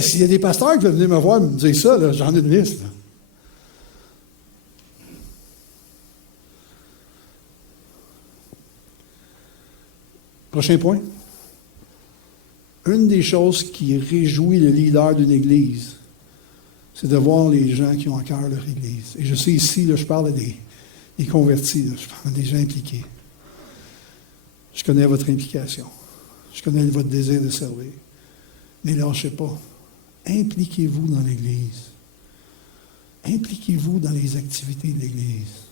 S'il y a des pasteurs qui veulent venir me voir et me dire ça, là, j'en ai une liste. Là. Prochain point. Une des choses qui réjouit le leader d'une église, c'est de voir les gens qui ont à cœur leur église. Et je sais ici, là, je parle des convertis, là, je parle des gens impliqués. Je connais votre implication. Je connais votre désir de servir. Mais lâchez pas. Impliquez-vous dans l'Église. Impliquez-vous dans les activités de l'Église.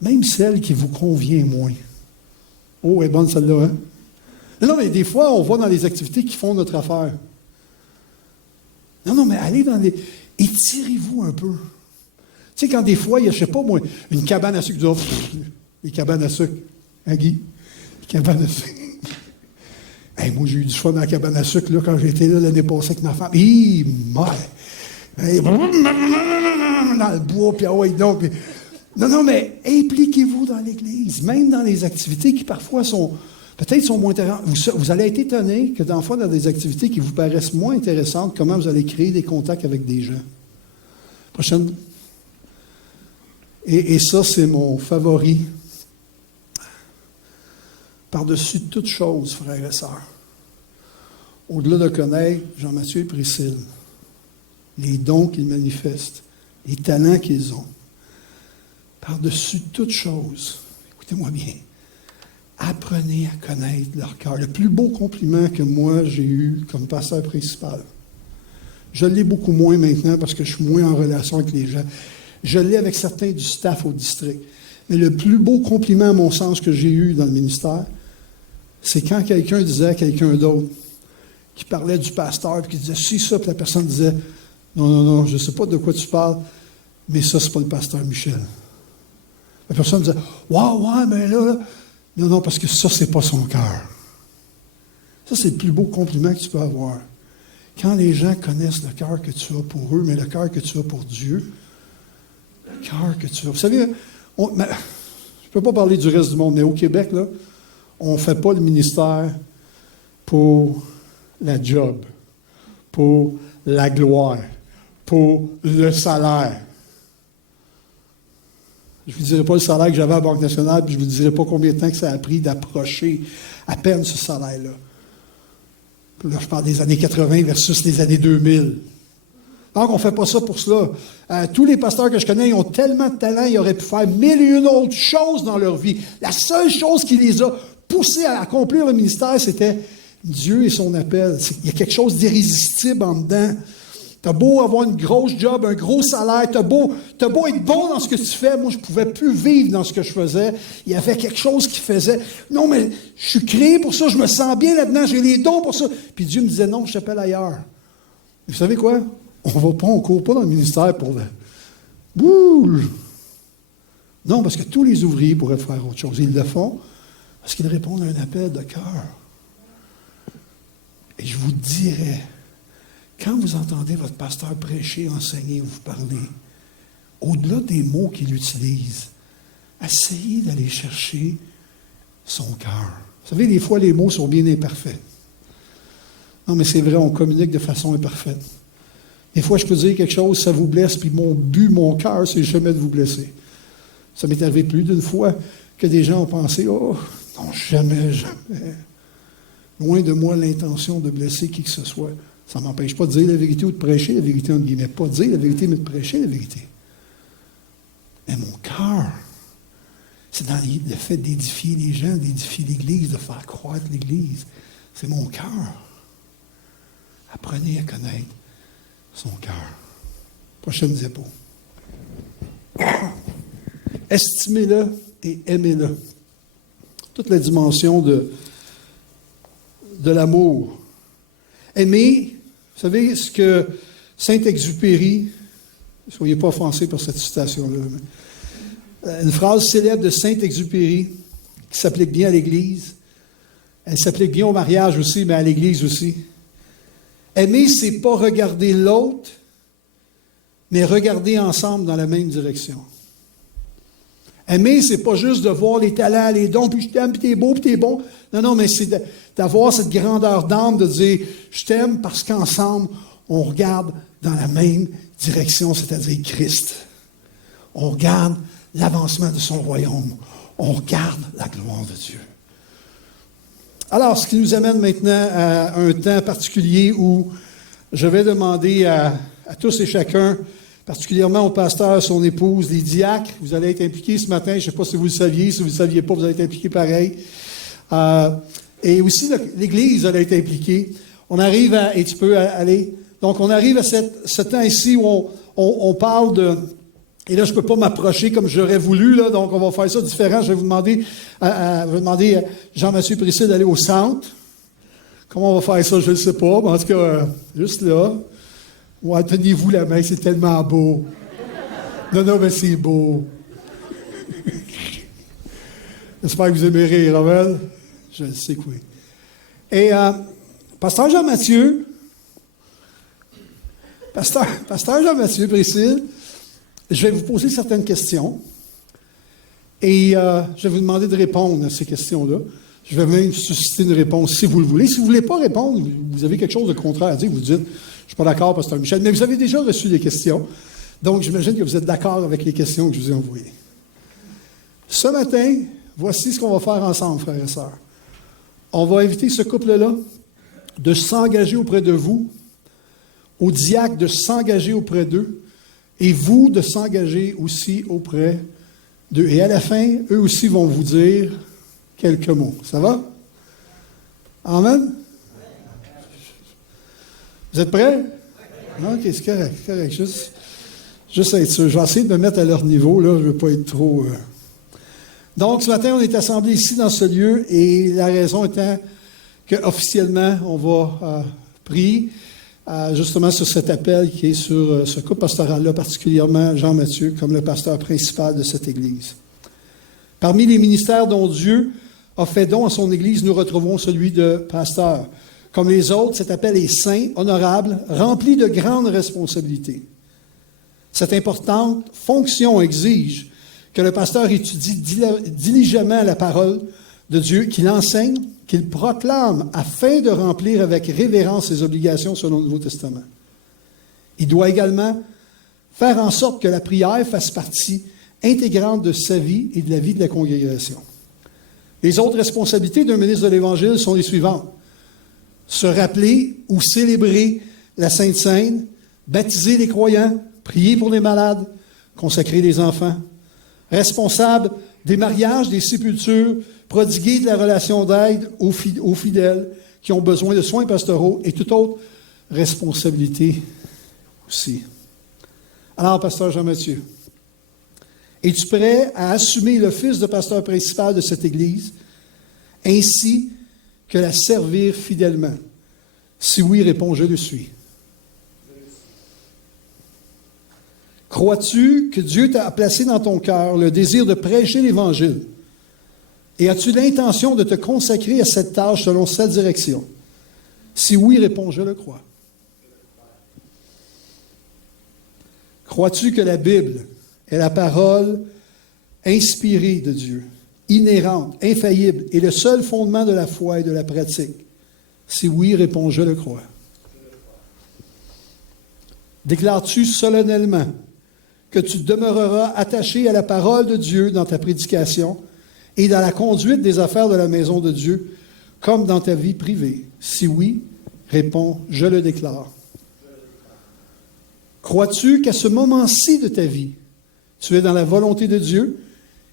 Même celles qui vous conviennent moins. Oh, elle est bonne celle-là, hein? Non, mais des fois, on va dans les activités qui font notre affaire. Non, mais allez dans les... Étirez-vous un peu. Tu sais, quand des fois, il y a, je ne sais pas moi, une cabane à sucre, les cabanes à sucre, hein, Guy? Les cabanes à sucre. Hey, moi, j'ai eu du fun dans la cabane à sucre là, quand j'étais là l'année passée avec ma femme. Hey, dans le bois, puis ah ouais, donc. Puis... Non, mais impliquez-vous dans l'Église, même dans les activités qui parfois sont moins intéressantes. Vous allez être étonné que dans des activités qui vous paraissent moins intéressantes, comment vous allez créer des contacts avec des gens. Prochaine. Et ça, c'est mon favori. Par-dessus toute chose, frères et sœurs, au-delà de connaître Jean-Mathieu et Priscille, les dons qu'ils manifestent, les talents qu'ils ont, par-dessus toute chose, écoutez-moi bien, apprenez à connaître leur cœur. Le plus beau compliment que moi j'ai eu comme pasteur principal, je l'ai beaucoup moins maintenant parce que je suis moins en relation avec les gens. Je l'ai avec certains du staff au district. Mais le plus beau compliment, à mon sens, que j'ai eu dans le ministère, c'est quand quelqu'un disait à quelqu'un d'autre, qui parlait du pasteur, puis qui disait « si ça », puis la personne disait « non, je ne sais pas de quoi tu parles, mais ça, c'est pas le pasteur Michel ». La personne disait « ouais, mais là, non, parce que ça, c'est pas son cœur ». Ça, c'est le plus beau compliment que tu peux avoir. Quand les gens connaissent le cœur que tu as pour eux, mais le cœur que tu as pour Dieu, le cœur que tu as... Vous savez, je ne peux pas parler du reste du monde, mais au Québec, là, on ne fait pas le ministère pour la job, pour la gloire, pour le salaire. Je ne vous dirai pas le salaire que j'avais à la Banque nationale, puis je ne vous dirai pas combien de temps que ça a pris d'approcher à peine ce salaire-là. Là, je parle des années 80 versus les années 2000. Donc, on ne fait pas ça pour cela. Tous les pasteurs que je connais, ils ont tellement de talent, ils auraient pu faire 1001 autres choses dans leur vie. La seule chose qui les a poussés à accomplir le ministère, c'était Dieu et son appel. Il y a quelque chose d'irrésistible en dedans. T'as beau avoir une grosse job, un gros salaire, t'as beau être bon dans ce que tu fais. Moi, je ne pouvais plus vivre dans ce que je faisais. Il y avait quelque chose qui faisait. Non, mais je suis créé pour ça, je me sens bien là-dedans, j'ai les dons pour ça. Puis Dieu me disait, non, je t'appelle ailleurs. Et vous savez quoi? On ne court pas dans le ministère pour le... Bouh! Non, parce que tous les ouvriers pourraient faire autre chose. Ils le font parce qu'ils répondent à un appel de cœur. Et je vous dirais, quand vous entendez votre pasteur prêcher, enseigner, vous parler, au-delà des mots qu'il utilise, essayez d'aller chercher son cœur. Vous savez, des fois, les mots sont bien imparfaits. Non, mais c'est vrai, on communique de façon imparfaite. Des fois, je peux dire quelque chose, ça vous blesse, puis mon but, mon cœur, c'est jamais de vous blesser. Ça m'est arrivé plus d'une fois que des gens ont pensé, oh, non, jamais, jamais. Loin de moi l'intention de blesser qui que ce soit. Ça ne m'empêche pas de dire la vérité ou de prêcher la vérité, entre guillemets. Pas de dire la vérité, mais de prêcher la vérité. Mais mon cœur, c'est dans le fait d'édifier les gens, d'édifier l'Église, de faire croître l'Église. C'est mon cœur. Apprenez à connaître son cœur. Prochaine diapo. Estimez-le et aimez-le. Toute la dimension de l'amour. Aimer, vous savez ce que Saint-Exupéry, ne soyez pas offensés par cette citation-là, mais, une phrase célèbre de Saint-Exupéry qui s'applique bien à l'Église. Elle s'applique bien au mariage aussi, mais à l'Église aussi. Aimer, c'est pas regarder l'autre, mais regarder ensemble dans la même direction. Aimer, c'est pas juste de voir les talents, les dons, puis je t'aime, puis t'es beau, puis t'es bon. Non, mais c'est d'avoir cette grandeur d'âme, de dire, je t'aime parce qu'ensemble, on regarde dans la même direction, c'est-à-dire Christ. On regarde l'avancement de son royaume. On regarde la gloire de Dieu. Alors, ce qui nous amène maintenant à un temps particulier où je vais demander à tous et chacun, particulièrement au pasteur, son épouse, les diacres, vous allez être impliqués ce matin, je ne sais pas si vous le saviez, si vous ne le saviez pas, vous allez être impliqués pareil. Et aussi, l'Église allait être impliquée. On arrive à, et tu peux aller, donc on arrive à ce temps ici où on parle de, et là je ne peux pas m'approcher comme j'aurais voulu, là, donc on va faire ça différent. Je vais vous demander à Jean-Mathieu Priscille d'aller au centre. Comment on va faire ça, je ne sais pas, mais en tout cas, juste là. Ouais, tenez-vous la main, c'est tellement beau. Non, mais c'est beau. J'espère que vous aimez rire, Ravel. Je le sais que oui. Et pasteur Jean-Mathieu, pasteur Jean-Mathieu Priscille, je vais vous poser certaines questions. Et je vais vous demander de répondre à ces questions-là. Je vais même susciter une réponse si vous le voulez. Si vous ne voulez pas répondre, vous avez quelque chose de contraire à dire, vous dites, je ne suis pas d'accord, pasteur Michel, mais vous avez déjà reçu des questions. Donc, j'imagine que vous êtes d'accord avec les questions que je vous ai envoyées. Ce matin, voici ce qu'on va faire ensemble, frères et sœurs. On va inviter ce couple-là de s'engager auprès de vous, aux diacres de s'engager auprès d'eux, et vous de s'engager aussi auprès d'eux. Et à la fin, eux aussi vont vous dire quelques mots. Ça va? Amen? Vous êtes prêts? OK, c'est correct. Juste être sûr. Je vais essayer de me mettre à leur niveau, là. Je ne veux pas être trop... Donc, ce matin, on est assemblés ici dans ce lieu, et la raison étant qu'officiellement, on va prier justement sur cet appel qui est sur ce couple pastoral-là, particulièrement Jean-Mathieu, comme le pasteur principal de cette Église. Parmi les ministères dont Dieu a fait don à son Église, nous retrouvons celui de pasteur. Comme les autres, cet appel est saint, honorable, rempli de grandes responsabilités. Cette importante fonction exige que le pasteur étudie diligemment la parole de Dieu, qu'il enseigne, qu'il proclame, afin de remplir avec révérence ses obligations selon le Nouveau Testament. Il doit également faire en sorte que la prière fasse partie intégrante de sa vie et de la vie de la congrégation. Les autres responsabilités d'un ministre de l'Évangile sont les suivantes. Se rappeler ou célébrer la Sainte Seine, baptiser les croyants, prier pour les malades, consacrer les enfants, responsable des mariages, des sépultures, prodiguer de la relation d'aide aux fidèles qui ont besoin de soins pastoraux et toute autre responsabilité aussi. Alors, pasteur Jean-Mathieu, es-tu prêt à assumer l'office de pasteur principal de cette Église, ainsi que la servir fidèlement? Si oui, réponds, je le suis. Crois-tu que Dieu t'a placé dans ton cœur le désir de prêcher l'Évangile? Et as-tu l'intention de te consacrer à cette tâche selon cette direction? Si oui, réponds, je le crois. Crois-tu que la Bible est la parole inspirée de Dieu, inhérente, infaillible, et le seul fondement de la foi et de la pratique? Si oui, réponds, je le crois. Déclares-tu solennellement que tu demeureras attaché à la parole de Dieu dans ta prédication et dans la conduite des affaires de la maison de Dieu, comme dans ta vie privée? Si oui, réponds, je le déclare. Crois-tu qu'à ce moment-ci de ta vie, tu es dans la volonté de Dieu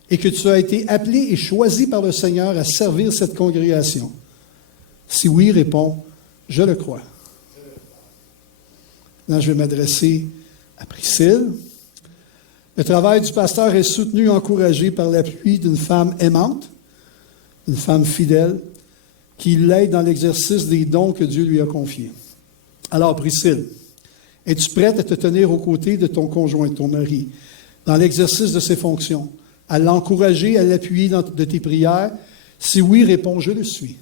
et que tu as été appelé et choisi par le Seigneur à servir cette congrégation? Si oui, réponds, je le crois. Maintenant, je vais m'adresser à Priscille. Le travail du pasteur est soutenu et encouragé par l'appui d'une femme aimante, une femme fidèle, qui l'aide dans l'exercice des dons que Dieu lui a confiés. Alors, Priscille, es-tu prête à te tenir aux côtés de ton conjoint, ton mari, dans l'exercice de ses fonctions, à l'encourager, à l'appuyer de tes prières? Si oui, réponds, je le suis.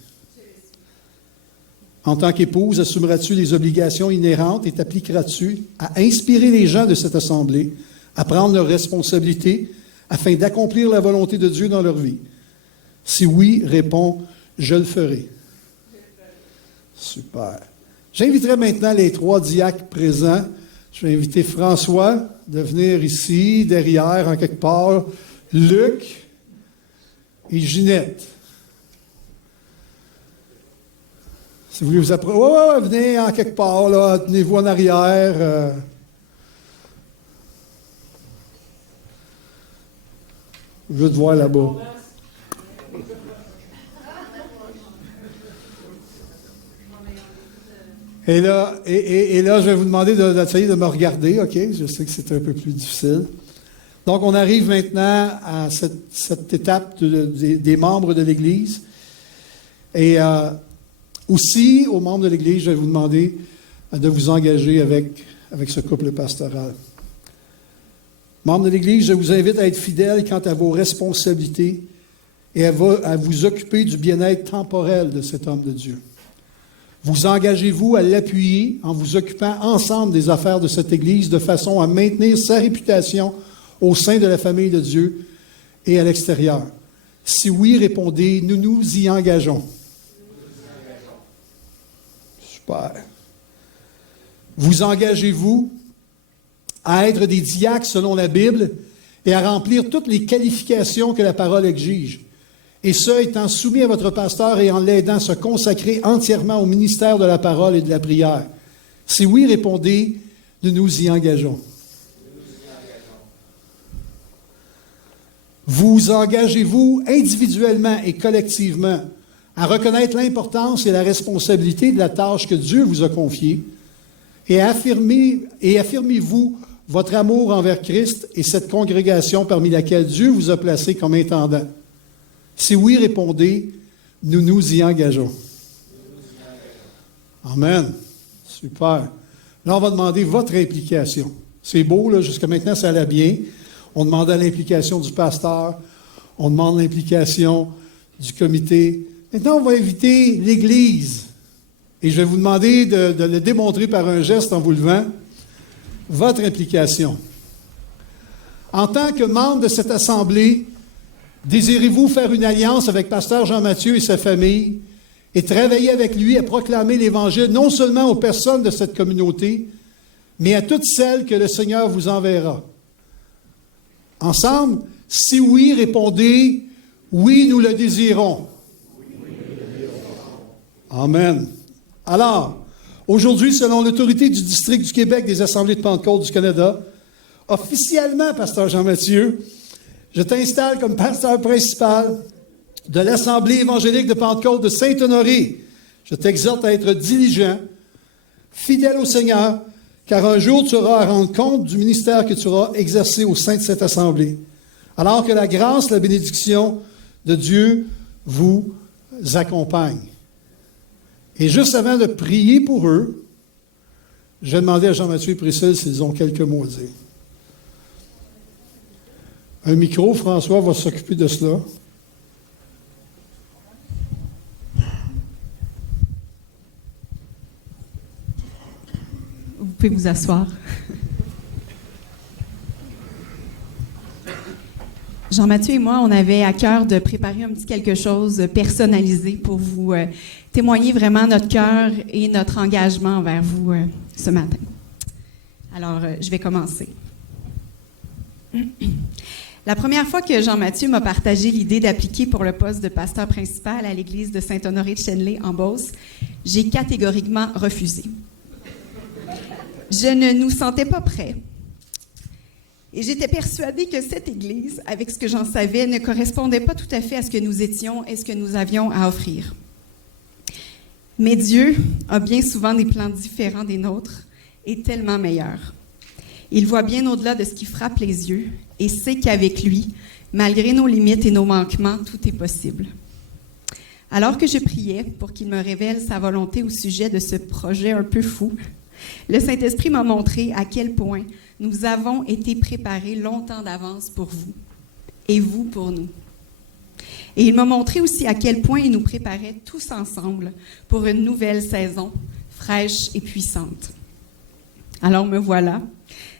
En tant qu'épouse, assumeras-tu les obligations inhérentes et t'appliqueras-tu à inspirer les gens de cette assemblée à prendre leurs responsabilités afin d'accomplir la volonté de Dieu dans leur vie? Si oui, réponds, je le ferai. Super. J'inviterai maintenant les 3 diacres présents. Je vais inviter François de venir ici, derrière, en quelque part, Luc et Ginette. Si vous voulez vous approcher, venez en quelque part, là, tenez-vous en arrière. Je veux te voir là-bas. Et là, je vais vous demander d'essayer de me regarder, OK? Je sais que c'est un peu plus difficile. Donc, on arrive maintenant à cette étape des membres de l'Église. Et aussi, aux membres de l'Église, je vais vous demander de vous engager avec ce couple pastoral. Membres de l'Église, je vous invite à être fidèles quant à vos responsabilités et à vous occuper du bien-être temporel de cet homme de Dieu. Vous engagez-vous à l'appuyer en vous occupant ensemble des affaires de cette Église de façon à maintenir sa réputation au sein de la famille de Dieu et à l'extérieur? Si oui, répondez, nous nous y engageons. Super. Vous engagez-vous à être des diacres selon la Bible et à remplir toutes les qualifications que la parole exige? Et ce, étant soumis à votre pasteur et en l'aidant à se consacrer entièrement au ministère de la parole et de la prière? Si oui, répondez, nous nous y engageons. Vous engagez-vous individuellement et collectivement à reconnaître l'importance et la responsabilité de la tâche que Dieu vous a confiée et affirmez-vous votre amour envers Christ et cette congrégation parmi laquelle Dieu vous a placé comme intendant? Si oui, répondez, nous nous y engageons. Amen. Super. Là, on va demander votre implication. C'est beau, là, jusqu'à maintenant, ça allait bien. On demandait l'implication du pasteur, on demande l'implication du comité. Maintenant, on va inviter l'Église. Et je vais vous demander de le démontrer par un geste en vous levant. Votre implication. En tant que membre de cette assemblée, désirez-vous faire une alliance avec Pasteur Jean-Mathieu et sa famille et travailler avec lui à proclamer l'Évangile non seulement aux personnes de cette communauté, mais à toutes celles que le Seigneur vous enverra? Ensemble, si oui, répondez, oui, nous le désirons. Amen. Alors, aujourd'hui, selon l'autorité du district du Québec des Assemblées de Pentecôte du Canada, officiellement, Pasteur Jean-Mathieu, je t'installe comme pasteur principal de l'Assemblée évangélique de Pentecôte de Saint-Honoré. Je t'exhorte à être diligent, fidèle au Seigneur, car un jour tu auras à rendre compte du ministère que tu auras exercé au sein de cette Assemblée. Alors que la grâce, la bénédiction de Dieu vous accompagne. Et juste avant de prier pour eux, je vais demander à Jean-Mathieu et Priscille s'ils ont quelques mots à dire. Un micro, François va s'occuper de cela. Vous pouvez vous asseoir. Jean-Mathieu et moi, on avait à cœur de préparer un petit quelque chose personnalisé pour vous témoigner vraiment notre cœur et notre engagement envers vous ce matin. Alors, je vais commencer. La première fois que Jean-Mathieu m'a partagé l'idée d'appliquer pour le poste de pasteur principal à l'église de Saint-Honoré de Chenley en Beauce, j'ai catégoriquement refusé. Je ne nous sentais pas prêts. Et j'étais persuadée que cette église, avec ce que j'en savais, ne correspondait pas tout à fait à ce que nous étions et ce que nous avions à offrir. Mais Dieu a bien souvent des plans différents des nôtres et tellement meilleurs. Il voit bien au-delà de ce qui frappe les yeux et sait qu'avec lui, malgré nos limites et nos manquements, tout est possible. Alors que je priais pour qu'il me révèle sa volonté au sujet de ce projet un peu fou, le Saint-Esprit m'a montré à quel point nous avons été préparés longtemps d'avance pour vous et vous pour nous. Et il m'a montré aussi à quel point il nous préparait tous ensemble pour une nouvelle saison fraîche et puissante. Alors me voilà,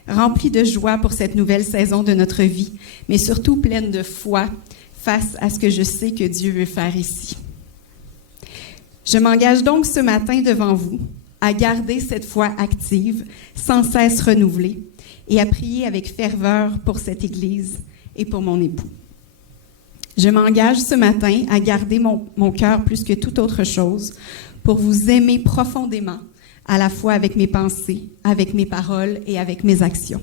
remplie de joie pour cette nouvelle saison de notre vie, mais surtout pleine de foi face à ce que je sais que Dieu veut faire ici. Je m'engage donc ce matin devant vous à garder cette foi active, sans cesse renouvelée, et à prier avec ferveur pour cette Église et pour mon époux. Je m'engage ce matin à garder mon cœur plus que toute autre chose pour vous aimer profondément, à la fois avec mes pensées, avec mes paroles et avec mes actions.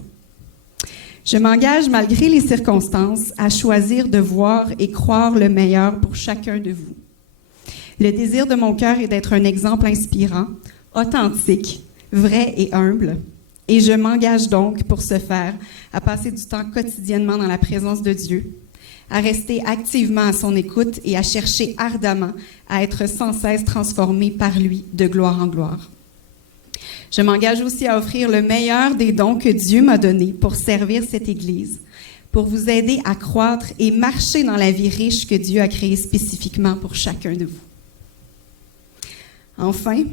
Je m'engage, malgré les circonstances, à choisir de voir et croire le meilleur pour chacun de vous. Le désir de mon cœur est d'être un exemple inspirant, authentique, vrai et humble, et je m'engage donc, pour ce faire, à passer du temps quotidiennement dans la présence de Dieu, à rester activement à son écoute et à chercher ardemment à être sans cesse transformé par lui de gloire en gloire. Je m'engage aussi à offrir le meilleur des dons que Dieu m'a donnés pour servir cette Église, pour vous aider à croître et marcher dans la vie riche que Dieu a créée spécifiquement pour chacun de vous. Enfin,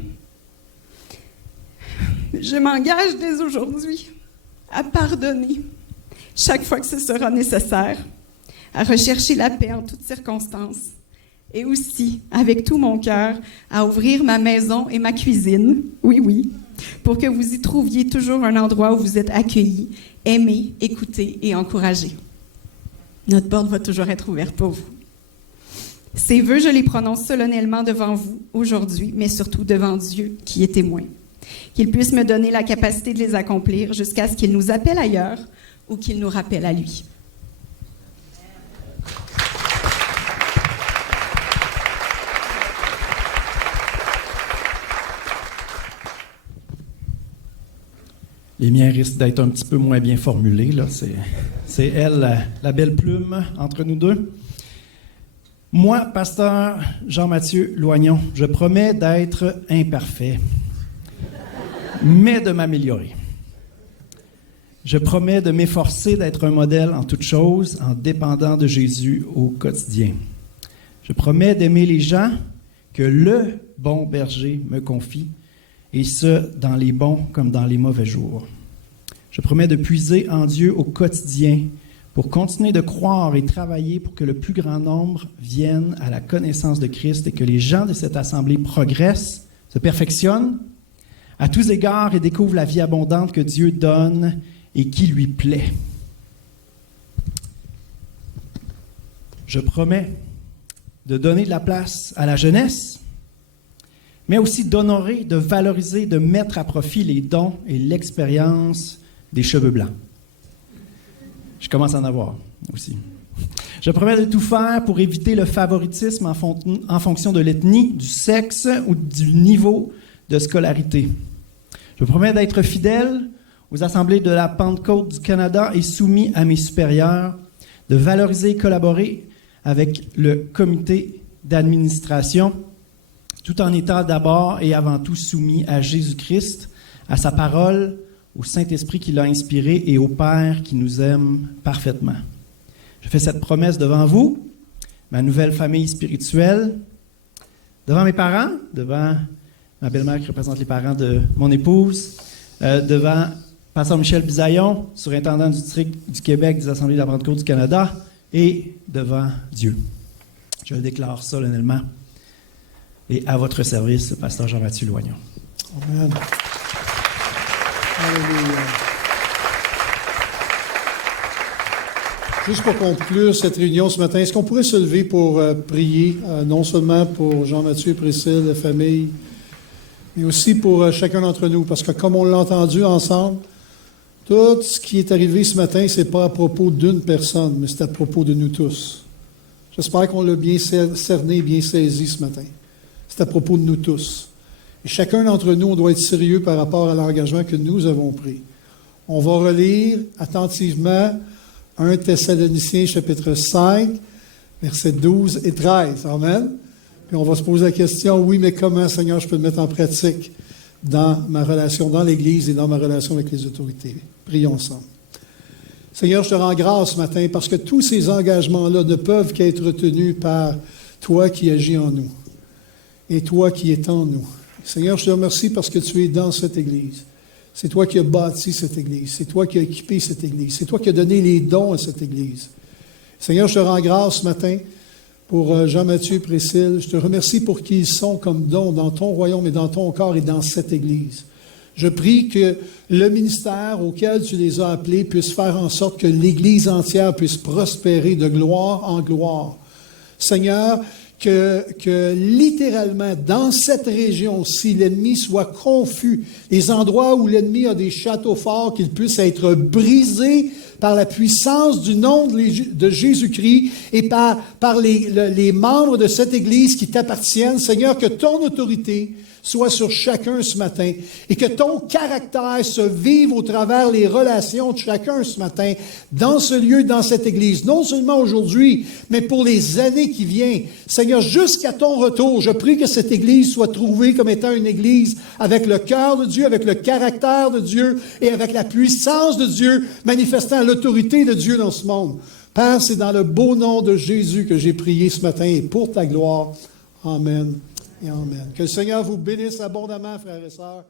je m'engage dès aujourd'hui à pardonner chaque fois que ce sera nécessaire, à rechercher la paix en toutes circonstances et aussi, avec tout mon cœur, à ouvrir ma maison et ma cuisine, oui, pour que vous y trouviez toujours un endroit où vous êtes accueillis, aimés, écoutés et encouragés. Notre porte va toujours être ouverte pour vous. Ces vœux, je les prononce solennellement devant vous aujourd'hui, mais surtout devant Dieu qui est témoin. Qu'il puisse me donner la capacité de les accomplir jusqu'à ce qu'il nous appelle ailleurs ou qu'il nous rappelle à lui. Les miens risquent d'être un petit peu moins bien formulés, là. C'est elle, la belle plume entre nous deux. Moi, pasteur Jean-Mathieu Loignon, je promets d'être imparfait, mais de m'améliorer. Je promets de m'efforcer d'être un modèle en toutes choses, en dépendant de Jésus au quotidien. Je promets d'aimer les gens que le bon berger me confie, et ce, dans les bons comme dans les mauvais jours. Je promets de puiser en Dieu au quotidien pour continuer de croire et travailler pour que le plus grand nombre vienne à la connaissance de Christ et que les gens de cette assemblée progressent, se perfectionnent à tous égards et découvrent la vie abondante que Dieu donne et qui lui plaît. Je promets de donner de la place à la jeunesse, mais aussi d'honorer, de valoriser, de mettre à profit les dons et l'expérience des cheveux blancs. Je commence à en avoir aussi. Je promets de tout faire pour éviter le favoritisme en fonction de l'ethnie, du sexe ou du niveau de scolarité. Je promets d'être fidèle aux assemblées de la Pentecôte du Canada et soumis à mes supérieurs, de valoriser et collaborer avec le comité d'administration, tout en étant d'abord et avant tout soumis à Jésus-Christ, à sa parole, au Saint-Esprit qui l'a inspiré et au Père qui nous aime parfaitement. Je fais cette promesse devant vous, ma nouvelle famille spirituelle, devant mes parents, devant ma belle-mère qui représente les parents de mon épouse, devant Pasteur Michel Bisaillon, surintendant du district du Québec des Assemblées de la Pentecôte du Canada, et devant Dieu. Je le déclare solennellement. Et à votre service, pasteur Jean-Mathieu Loignon. Amen. Alléluia. Juste pour conclure cette réunion ce matin, est-ce qu'on pourrait se lever pour prier, non seulement pour Jean-Mathieu et Priscille, la famille, mais aussi pour chacun d'entre nous, parce que comme on l'a entendu ensemble, tout ce qui est arrivé ce matin, ce n'est pas à propos d'une personne, mais c'est à propos de nous tous. J'espère qu'on l'a bien cerné, bien saisi ce matin. C'est à propos de nous tous. Et chacun d'entre nous, on doit être sérieux par rapport à l'engagement que nous avons pris. On va relire attentivement 1 Thessaloniciens chapitre 5, versets 12 et 13. Amen. Puis on va se poser la question, oui, mais comment, Seigneur, je peux le mettre en pratique dans ma relation, dans l'Église et dans ma relation avec les autorités? Prions ensemble. Seigneur, je te rends grâce ce matin parce que tous ces engagements-là ne peuvent qu'être retenus par toi qui agis en nous et toi qui es en nous. Seigneur, je te remercie parce que tu es dans cette Église. C'est toi qui as bâti cette Église. C'est toi qui as équipé cette Église. C'est toi qui as donné les dons à cette Église. Seigneur, je te rends grâce ce matin pour Jean-Mathieu et Priscille. Je te remercie pour qui ils sont comme dons dans ton royaume et dans ton corps et dans cette Église. Je prie que le ministère auquel tu les as appelés puisse faire en sorte que l'Église entière puisse prospérer de gloire en gloire. Seigneur, que littéralement, dans cette région-ci, l'ennemi soit confus. Les endroits où l'ennemi a des châteaux forts, qu'il puisse être brisé par la puissance du nom de Jésus-Christ et par les membres de cette Église qui t'appartiennent. Seigneur, que ton autorité soit sur chacun ce matin et que ton caractère se vive au travers les relations de chacun ce matin dans ce lieu, dans cette Église. Non seulement aujourd'hui, mais pour les années qui viennent. Seigneur, jusqu'à ton retour, je prie que cette Église soit trouvée comme étant une Église avec le cœur de Dieu, avec le caractère de Dieu et avec la puissance de Dieu, manifestant l'autorité de Dieu dans ce monde. Père, c'est dans le beau nom de Jésus que j'ai prié ce matin et pour ta gloire. Amen. Et amen. Que le Seigneur vous bénisse abondamment, frères et sœurs.